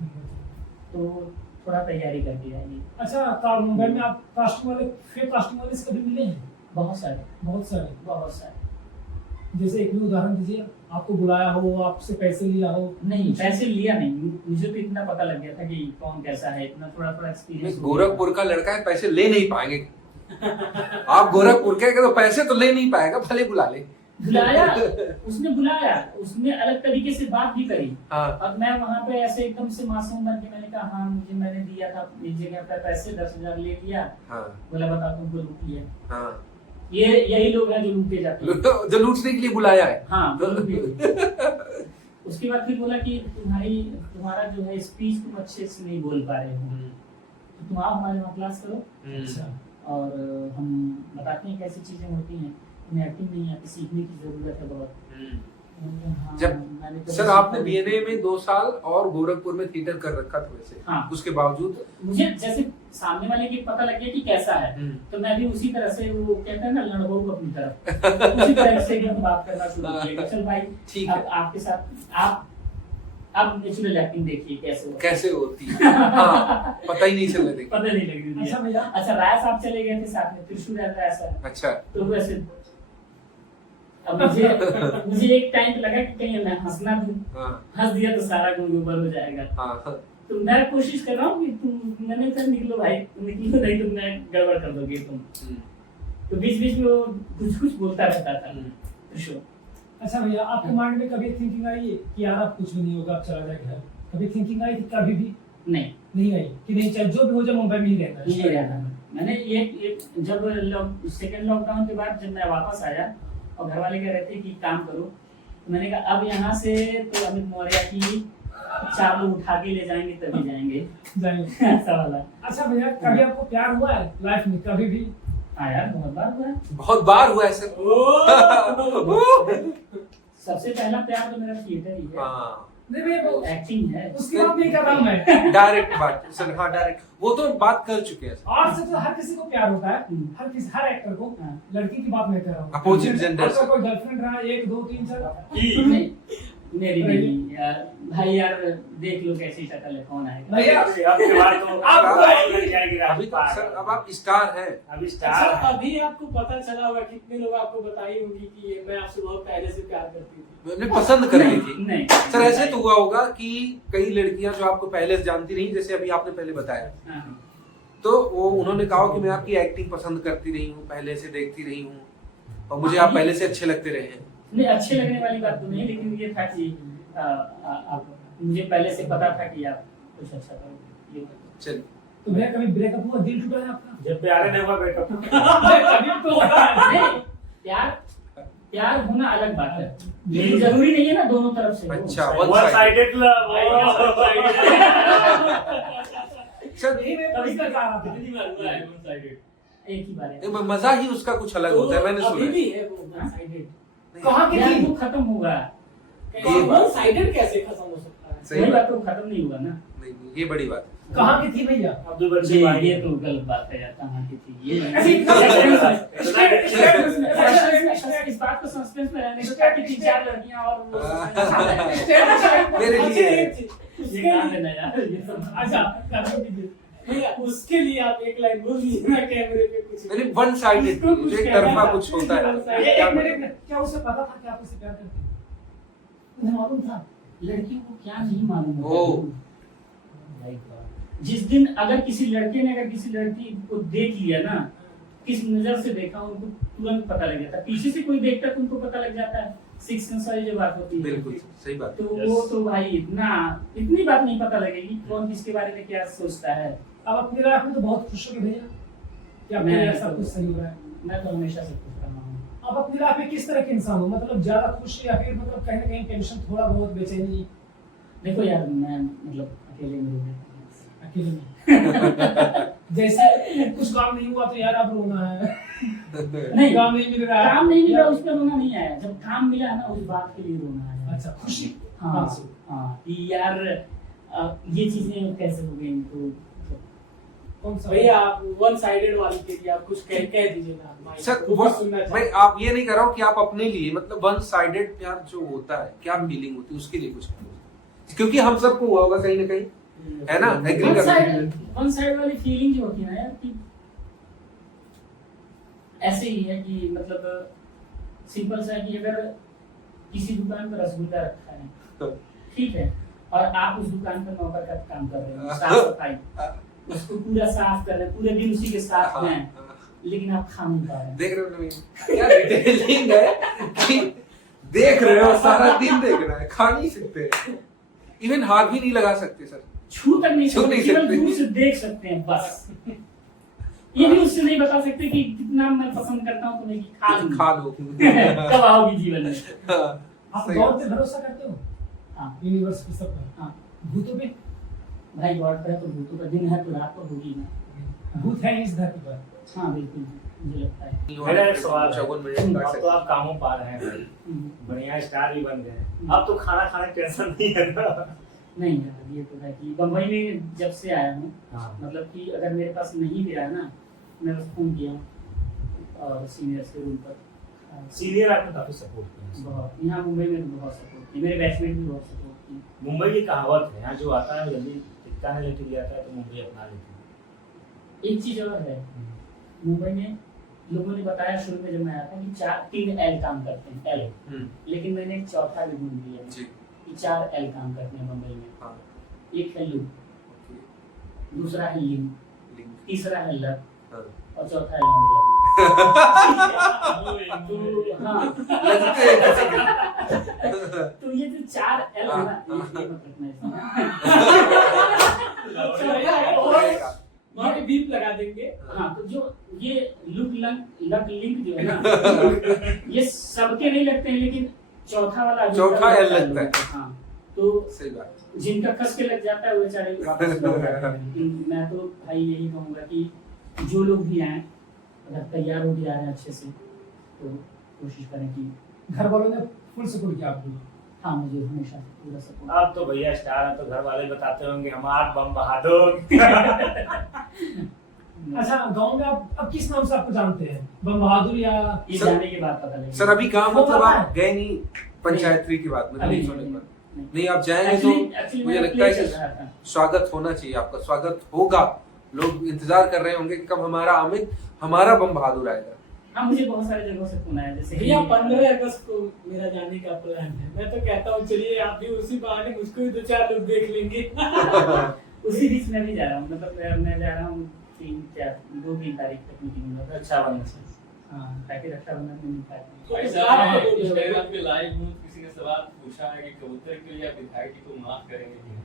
तो थोड़ा तैयारी करके आइए। अच्छा, मुंबई में आप कास्टिंग वाले, फेक कास्टिंग वाले से कभी मिले हैं? बहुत सारे बहुत सारे। बहुत सारे। जैसे एक भी उदाहरण दीजिए, आपको बुलाया हो, आपसे पैसे लिया हो? नहीं, पैसे लिया नहीं, मुझे तो इतना पता लग गया था कि कौन कैसा है, इतना थोड़ा थोड़ा एक्सपीरियंस। गोरखपुर का लड़का है, पैसे ले नहीं पाएंगे। आप गोरखपुर के तो पैसे तो ले नहीं पाएगा, भले बुला ले। बुलाया, उसने अलग तरीके से बात भी करी। हाँ। अब मैं वहाँ पे ऐसे एकदम से मासूम बन के मैंने कहा हाँ मैंने दिया था इस जगह पर पैसे 10,000 ले लिया। हाँ। बोला बता तुमको लूट लिया। हाँ। यही लोग हैं जो लूटे जाते हैं, जो लूटने के लिए बुलाया है। हाँ। उसके बाद फिर बोला कि तुम्हारा जो है स्पीच तुम अच्छे से नहीं बोल पा रहे हो, तो तुम आओ हमारे वहाँ क्लास करो। अच्छा। और हम बताते हैं कैसी चीजें होती हैं, तुम्हें एक्टिंग नहीं आती, सीखने की जरूरत है बहुत। हाँ, जब सर आपने बीएनए में 2 साल और गोरखपुर में थिएटर कर रखा था वैसे, हाँ। उसके बावजूद मुझे जैसे सामने वाले की पता लग गया कि कैसा है, तो मैं भी उसी तरह से, वो कहते हैं ना लड़बू अपनी तरफ, उसी तरह से एकदम बात करना शुरू किया। चल भाई ठीक है, आपके साथ आप अब नेचुरल एक्टिंग देखिए कैसे होती है। हाँ, पता ही नहीं चलने देंगे। पता नहीं लग रही। अच्छा भैया, अच्छा राय साहब चले गए थे साथ में, त्रिशूल रहता है ऐसा। अच्छा। तो वैसे अब मुझे एक टाइम पे लगा कि कहीं मैं हंसना दूं, हंस दिया तो सारा गुंगुबर हो जाएगा। तो मैं कोशिश कर रहा हूँ कि तुम, मैंने कहा निकलो भाई, निकलो नहीं तो मैं गड़बड़ कर दोगे तुम। तो बीच बीच में वो कुछ बोलता रहता था त्रिशूल। अच्छा भैया, आपके माइंड में कभी थिंकिंग आई है कि यार अब कुछ भी नहीं होगा, अब चला जाए घर? कभी थिंकिंग आई थी? कभी भी नहीं आई कि नहीं चल जो भी हो जाए मुंबई में ही रहना है? मैंने ये जब सेकंड लॉकडाउन के बाद जब मैं वापस आया और घर वाले कह रहे थे कि काम करो, तो मैंने कहा अब यहाँ से तो अमित मौर्य की 4 लोग उठा के ले जाएंगे तभी जाएंगे। ऐसा वाला। अच्छा भैया, कभी आपको प्यार हुआ है लाइफ में? कभी भी? हाँ यार, बहुत बार हुआ है। बहुत बार हुआ है सर। सबसे पहला प्यार तो मेरा थिएटर ही है। नहीं भैया, वो एक्टिंग है, उसकी बात नहीं कर रहा हूँ मैं। डायरेक्ट बात सर, हाँ डायरेक्ट, वो तो बात कर चुके हैं। और से तो हर किसी को प्यार होता है, हर एक्टर को। लड़की की बात नहीं कर रहा हूँ, अपोजिट जेंडर। आपका कोई गर्लफ्रेंड रहा 1 2 3 4? नहीं, मेरी नहीं यार, भाई यार देख लो कैसी शक्ल है, कौन आएगा भैया आपके बाद तो आपको अभी तो सर अब आप स्टार हैं। अभी अच्छा, स्टार है। अभी आपको पता चला होगा, कितने लोग आपको बताई होंगी कि ये मैं आपसे बहुत पहले से प्यार करती थी। मैंने पसंद कर ली थी। नहीं सर ऐसे तो हुआ होगा कि कई लड़कियां जो आपको पहले से जानती रही, जैसे अभी आपने पहले बताया, हाँ। तो वो उन्होंने कहा कि मैं आपकी एक्टिंग पसंद करती रही हूँ, पहले से देखती रही हूँ और मुझे आप पहले से अच्छे लगते रहे हैं। नहीं, अच्छे लगने वाली बात तो नहीं, लेकिन ये था कि मुझे पहले से पता था कि आप कुछ अच्छा करोगे। चलिए, तो भैया कभी ब्रेकअप हुआ, दिल टूटा है आपका? जब प्यारे नहीं हुआ बेटा। कभी तो होगा। नहीं, प्यार होना अलग बात है, लेकिन जरूरी नहीं है ना दोनों तरफ से हो। अच्छा, वन साइडेड लव। सर यही मैं कभी कर रहा था। कितनी बार हुआ है वन साइडेड? एक ही बार है। मजा ही उसका कुछ अलग होता है, मैंने अभी सुना भी है। है वो one sided। कहाँ की यार थी? वो खत्म होगा, वन साइडेड कैसे खत्म हो सकता है? सही वही बात। बात तो खत्म नहीं हुआ ना। नहीं, ये बड़ी बात है। कहाँ की थी भैया? अब्दुल बच्चे भाई ये तो गलत बात है यार, कहाँ की थी ये ऐसे इस बात को सस्पेंस में रहने को ताकि 3-4 लड़कियां और मेरे लिए है। ये कहाँ देना यार ये सब। अच्छा, कभी भी। भैया उसके लिए आप एक लाइन बोल दीजिए ना कैमरे पे कुछ। मैंने वन साइडेड, जो एक तरफा कुछ होता है। एक मिनट, क्या उसे पता था कि आप उसे प्यार करते हैं? उन्हें मालूम था? लड़कियों को क्या नहीं मालूम ओ। होता भाई जिस दिन अगर किसी लड़के ने अगर किसी लड़की को देख लिया ना, किस नजर से देखा उनको तुरंत पता लग जाता है। पीछे से कोई देखता तो उनको पता लग जाता है। सिक्स सेंस वाली जो बात होती है, बिल्कुल सही बात। तो वो तो भाई इतनी बात नहीं पता लगेगी कौन किसके बारे में क्या सोचता है। अब अपनी लाइफ में तो बहुत खुश हो गए भैया, क्या मैं आपके सब कुछ सही हो रहा है? मैं तो हमेशा से खुश रहा हूँ। आप अपनी लाइफ में किस तरह के इंसान हो, मतलब ज्यादा खुश या फिर मतलब कहीं ना कहीं टेंशन, थोड़ा बहुत बेचैनी? देखो यार, मैं मतलब अकेले में रहता हूँ। अकेले में जैसे कुछ काम नहीं हुआ तो यार अब रोना है, नहीं, काम नहीं मिल रहा है, काम नहीं मिला उस पर रोना नहीं आया। जब काम मिला है ना, उस बात के लिए रोना है। अच्छा खुशी। हाँ हाँ, कि यार ये चीजें कैसे हो गई। तो कौन सा भैया आप वन साइडेड वाली के लिए आप कुछ कह दीजिए ना। सर वो भी सुनना मैं चाहते आप ये नहीं कर रहा हूँ कि आप अपने लिए, मतलब वन साइडेड प्यार जो होता है क्या फीलिंग होती है उसके लिए कुछ करो, क्योंकि हम सबको हुआ होगा कहीं ना कहीं, है ना? एग्री कर वन साइड वाली फीलिंग जो होती है ना यार, कि ऐसे ही है कि मतलब सिंपल सा है कि अगर किसी दुकान पर रसगुल्ला रखा है, ठीक है, और आप उस दुकान पर नौकर का काम कर रहे हो, साफ सफाई, उसको पूरा साफ कर रहे हैं, पूरे दिन उसी के साथ में, लेकिन आप खा नहीं पा रहे हैं। देख रहे हो नवीन, क्या डिटेलिंग है कि देख रहे हो, सारा दिन देख रहा है, खा नहीं सकते, इवन हाथ भी नहीं लगा सकते सर, छू तक नहीं छू नहीं केवल सकते। दूर से देख सकते हैं बस। ये भी उससे नहीं बता सकते कि कितना मैं पसंद करता हूँ तुम्हें, कि खा लूं। खा लो कब आओगी जीवन में। आप सही गॉड बात। पे भरोसा करते हो? हाँ यूनिवर्स पे, सब पे? हाँ भूतों पे? भाई, गॉड पर है तो भूतों का, दिन है तो रात को होगी ना। भूत है इस धरती पर? हाँ बिल्कुल, मुझे लगता है। मेरा एक सवाल है। 54 मिनट काट अब सकते तो आप कामों पा रहे हैं भाई, बढ़िया स्टार भी बन गए, अब तो खाना खाने की टेंशन नहीं है ना? नहीं यार, ये तो है कि बम्बई में जब से आया हूँ, हाँ। मतलब कि अगर मेरे पास नहीं भी रहा ना, मैं बस फोन किया और सीनियर्स के रूम पर। सीनियर आपने काफी सपोर्ट किया। बहुत, यहाँ मुंबई में भी बहुत सपोर्ट की, मेरे बैचमेट भी बहुत सपोर्ट की। मुंबई की कहावत है, यहाँ जो आता है जल्दी टिकता नहीं लेके जाता है, तो मुंबई अपना लेती है। एक चीज और है, मुंबई में लोगों ने बताया शुरू में जब मैं आया था कि 3 एल काम करते हैं, एल, लेकिन मैंने एक चौथा भी ढूंढ लिया जी। कि 4 एल काम करते हैं मुंबई में। हाँ। एक है लुक, दूसरा है लिंक, तीसरा है लक, हाँ। और चौथा है लॉन्ग। लगते हैं किसी के। तो ये जो 4 एल है ना, ये मत रखना इसमें। अच्छा भैया, और वहाँ पे बीप लगा देंगे। हाँ, तो जो ये लक लिंक जो है ना, ये सबके नहीं लगते हैं, लेकिन चौथा वाला चौथा एल लगता है। हाँ, तो सही बात। जिनका कस के लग जाता है वो बेचारे वापस लौट जाते हैं। लेकिन मैं तो भाई यही कहूंगा कि जो लोग भी आए, अगर तैयार हो भी आ रहे हैं अच्छे से, तो कोशिश करें कि घर वालों ने फुल सपोर्ट किया आपको? हाँ, मुझे हमेशा पूरा सपोर्ट। अब तो भैया स्टार है तो घर वाले बताते होंगे हमार बम बहादुर। अच्छा, गांव में आप अब किस नाम से आपको जानते हैं? बम बहादुर या? ये सर- जाने के बाद पता लगेगा। सर अभी गाँव वो मतलब पता आप है? गए नहीं पंचायत के बाद, मतलब अभी नहीं नहीं, सुनने के बाद? नहीं। नहीं, आप जाएंगे Actually तो मुझे मेरा लगता है play कि चल रहा था। स्वागत होना चाहिए, आपका स्वागत होगा, लोग इंतजार कर रहे होंगे कि कब हमारा अमित, हमारा बम बहादुर आएगा। हाँ, मुझे बहुत सारे जगहों से फोन आया, जैसे भैया 15 अगस्त को मेरा जाने का प्लान है। मैं तो कहता हूँ चलिए आप भी उसी बहाने मुझको भी 2-4 लोग देख लेंगे। उसी बीच मैं भी जा रहा हूँ, मतलब मैं जा रहा हूँ 2-3 तारीख तक मीटिंग में। रक्षाबंधन से। हाँ, ताकि रक्षाबंधन में मिल पाए। तो भाई इस साहब, बात मैंने को बोल रहे हो। इंस्टाग्राम पे लाइव हूँ, किसी ने सवाल पूछा है कि कबूतर के लिए आप विधायक जी को माफ करेंगे कि नहीं?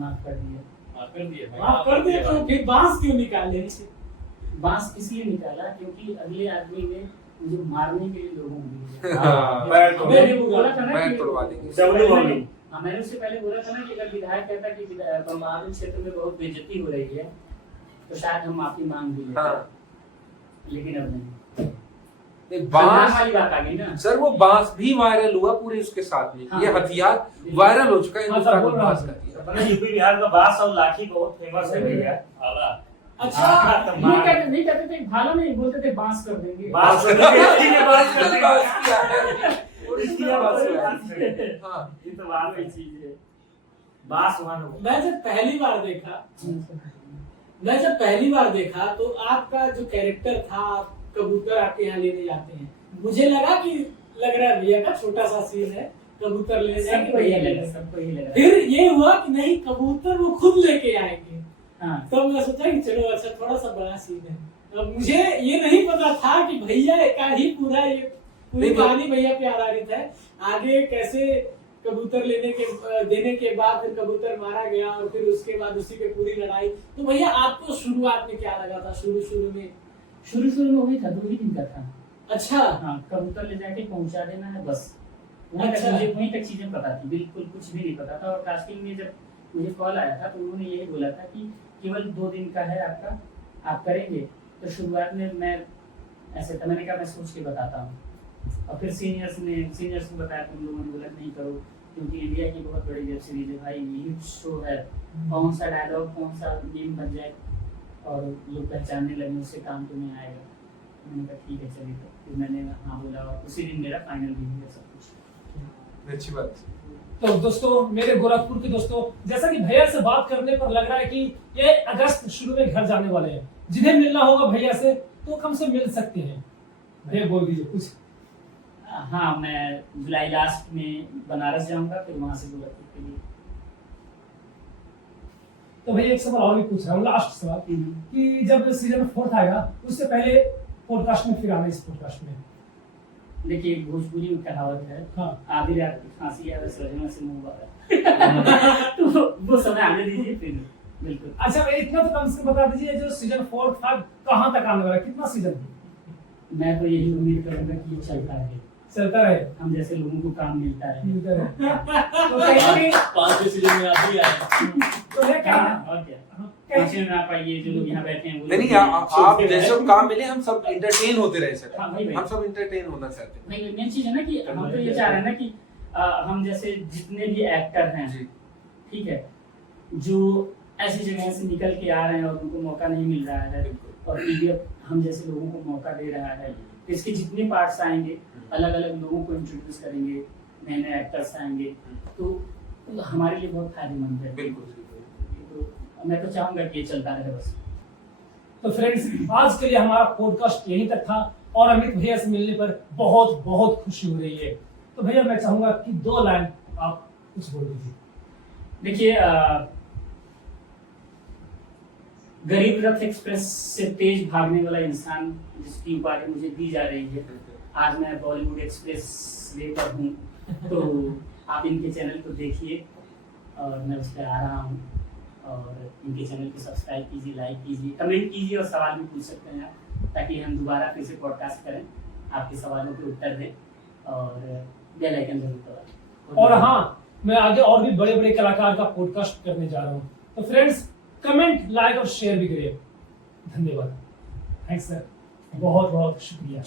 माफ कर दिया। माफ कर दिए भाई, आप कर दे तो फिर बांस क्यों निकाले? बांस इसलिए निकाला क्योंकि अगले आदमी ने मुझे मारने के लिए लोगों को भेजा। हाँ, पैर तोड़- मैंने वो बोला था ना पैर कि- तोड़वा देंगे। डब्लू बब्लू। हाँ, मैंने उससे पहले बोला था ना कि अगर विधायक कहता कि बमबहादुर क्षेत्र में बहुत बेइज्जती हो रही है, तो शायद हम माफी मांग भी लेते। हाँ। लेकिन अब नहीं। एक संविधान बांस, वाली बात आ गई ना। सर वो बांस भी वायरल हुआ पूरे उसके साथ में, हाँ। ये हथियार वायरल हो चुका है हाँ, हिंदुस्तान बोल में, रहा बांस हूँ। का हथियार। अपने यूपी बिहार का बांस और लाठी बहुत फेमस है भैया। आला अच्छा, नहीं कहते थे भाला, नहीं बोलते थे बांस कर देंगे। बांस कर देंगे, इसीलिए बांस कर देंगे। बांस किया है। और इसलिए बांस कर देंगे। हाँ। ये तो बात है, चीज है। बांस वहां मैं जब पहली बार देखा तो आपका जो कैरेक्टर था, कबूतर आपके यहाँ लेने जाते हैं, मुझे लगा कि लग रहा है भैया का छोटा सा सीन है, कबूतर ले जाएंगे सबको यही भैया ले लगा, जाएंगे। सबको यही लगा। फिर ये हुआ कि नहीं, कबूतर वो खुद लेके आएंगे। हाँ तो मैं सोचा कि चलो अच्छा थोड़ा सा बड़ा सीन है। अब मुझे ये नहीं पता था कि भैया का ही पूरा ये पूरी नहीं, कहानी भैया पे आधारित है। आगे कैसे कबूतर देने के बाद फिर कबूतर मारा गया और फिर उसके बाद उसी पे पूरी लड़ाई। तो भैया आपको शुरुआत में क्या लगा था? शुरू में शुरू में वही था, 2 ही दिन का था। अच्छा हाँ, कबूतर ले जाके पहुंचा देना है बस। वहीं तक अच्छा। मुझे वहीं तक चीजें पता थी, बिल्कुल कुछ भी नहीं पता था। और कास्टिंग में जब मुझे कॉल आया था तो उन्होंने यही बोला था कि केवल 2 दिन का है आपका, आप करेंगे। तो शुरुआत में मैं ऐसे था, मैंने कहा मैं सोच के बताता हूँ। और फिर सीनियर्स को बताया तो उन लोगों ने बोला नहीं करो, क्योंकि इंडिया की बहुत बड़ी वेब सीरीज है भाई, ह्यूज शो है, कौन सा डायलॉग कौन सा मीम बन जाए और लोग पहचानने लगे, उससे काम तो नहीं आएगा। मैंने कहा ठीक है चलिए। तो फिर मैंने हाँ बोला और उसी दिन मेरा फाइनल भी हुआ सब कुछ। अच्छी बात। तो दोस्तों, मेरे गोरखपुर के दोस्तों, जैसा कि भैया से बात करने पर लग रहा है कि ये अगस्त शुरू में घर जाने वाले हैं। जिन्हें मिलना होगा भैया से तो कम से मिल सकते हैं। भैया बोल दीजिए कुछ। हाँ, मैं जुलाई लास्ट में बनारस जाऊंगा, फिर वहां से गोरखपुर के लिए। तो भैया एक सवाल और भी पूछ रहा हूँ, लास्ट सवाल, कि जब सीजन 4 आएगा उससे पहले पॉडकास्ट में फिर आना, इस पॉडकास्ट में। देखिए, भोजपुरी में कहावत है, हाँ। आधी रात की खांसी आवे सजना से मुंह बाहर। तो वो समय आने दीजिए फिर। बिल्कुल। अच्छा भैया, इतना तो कम से कम बता दीजिए, जो सीजन 4 था कहाँ तक आने वाला है, कितना सीजन मैं तो यही उम्मीद करूंगा कि ये चलता रहे, चलता रहे, हम जैसे लोगों को काम मिलता रहे। मिलता रहे। तो कहीं ना कहीं 5वें सीजन में आप भी आए। तो है क्या, हाँ, और क्या, कहीं पांचवें में आप आइए, जो लोग यहाँ बैठे हैं वो नहीं लोग आप जैसे काम मिले, हम सब इंटरटेन होते रहे सर। हाँ, वही। हम सब इंटरटेन होना चाहते हैं। नहीं, मेन चीज है ना कि हम तो ये चाह रहे हैं ना कि हम जैसे जितने भी एक्टर हैं, जी। ठीक है, जो ऐसी जगह से निकल के आ रहे हैं और उनको मौका नहीं मिल रहा है, बिल्कुल। और पीवीएफ हम जैसे लोगों को मौका दे रहा है, इसके जितने पार्ट्स आएंगे, अलग अलग लोगों को इंट्रोड्यूस करेंगे, नए नए एक्टर्स आएंगे, तो हमारे लिए बहुत फायदेमंद है। बिल्कुल। तो मैं तो चाहूंगा कि ये चलता रहे बस। तो फ्रेंड्स, आज के लिए हमारा पॉडकास्ट यहीं तक था और अमित भैया से मिलने पर बहुत बहुत खुशी हो रही है। तो भैया मैं चाहूंगा कि 2 लाइन आप कुछ बोल दीजिए। देखिए, गरीब रथ एक्सप्रेस से तेज भागने वाला इंसान, जिसकी उपाधि मुझे दी जा रही है, आज मैं बॉलीवुड एक्सप्रेस वे पर हूँ। तो आप इनके चैनल को देखिए और मैं उस पर आ रहा हूँ, और इनके चैनल को सब्सक्राइब कीजिए, लाइक कीजिए, कमेंट कीजिए और सवाल भी पूछ सकते हैं आप, ताकि हम दोबारा फिर से पॉडकास्ट करें, आपके सवालों के उत्तर दें, और बेल आइकन जरूर दबाएं। और हाँ, मैं आगे और भी बड़े बड़े कलाकार का पॉडकास्ट करने जा रहा हूँ। तो फ्रेंड्स, कमेंट, लाइक और शेयर भी करिए। धन्यवाद। थैंक्स सर, बहुत बहुत शुक्रिया।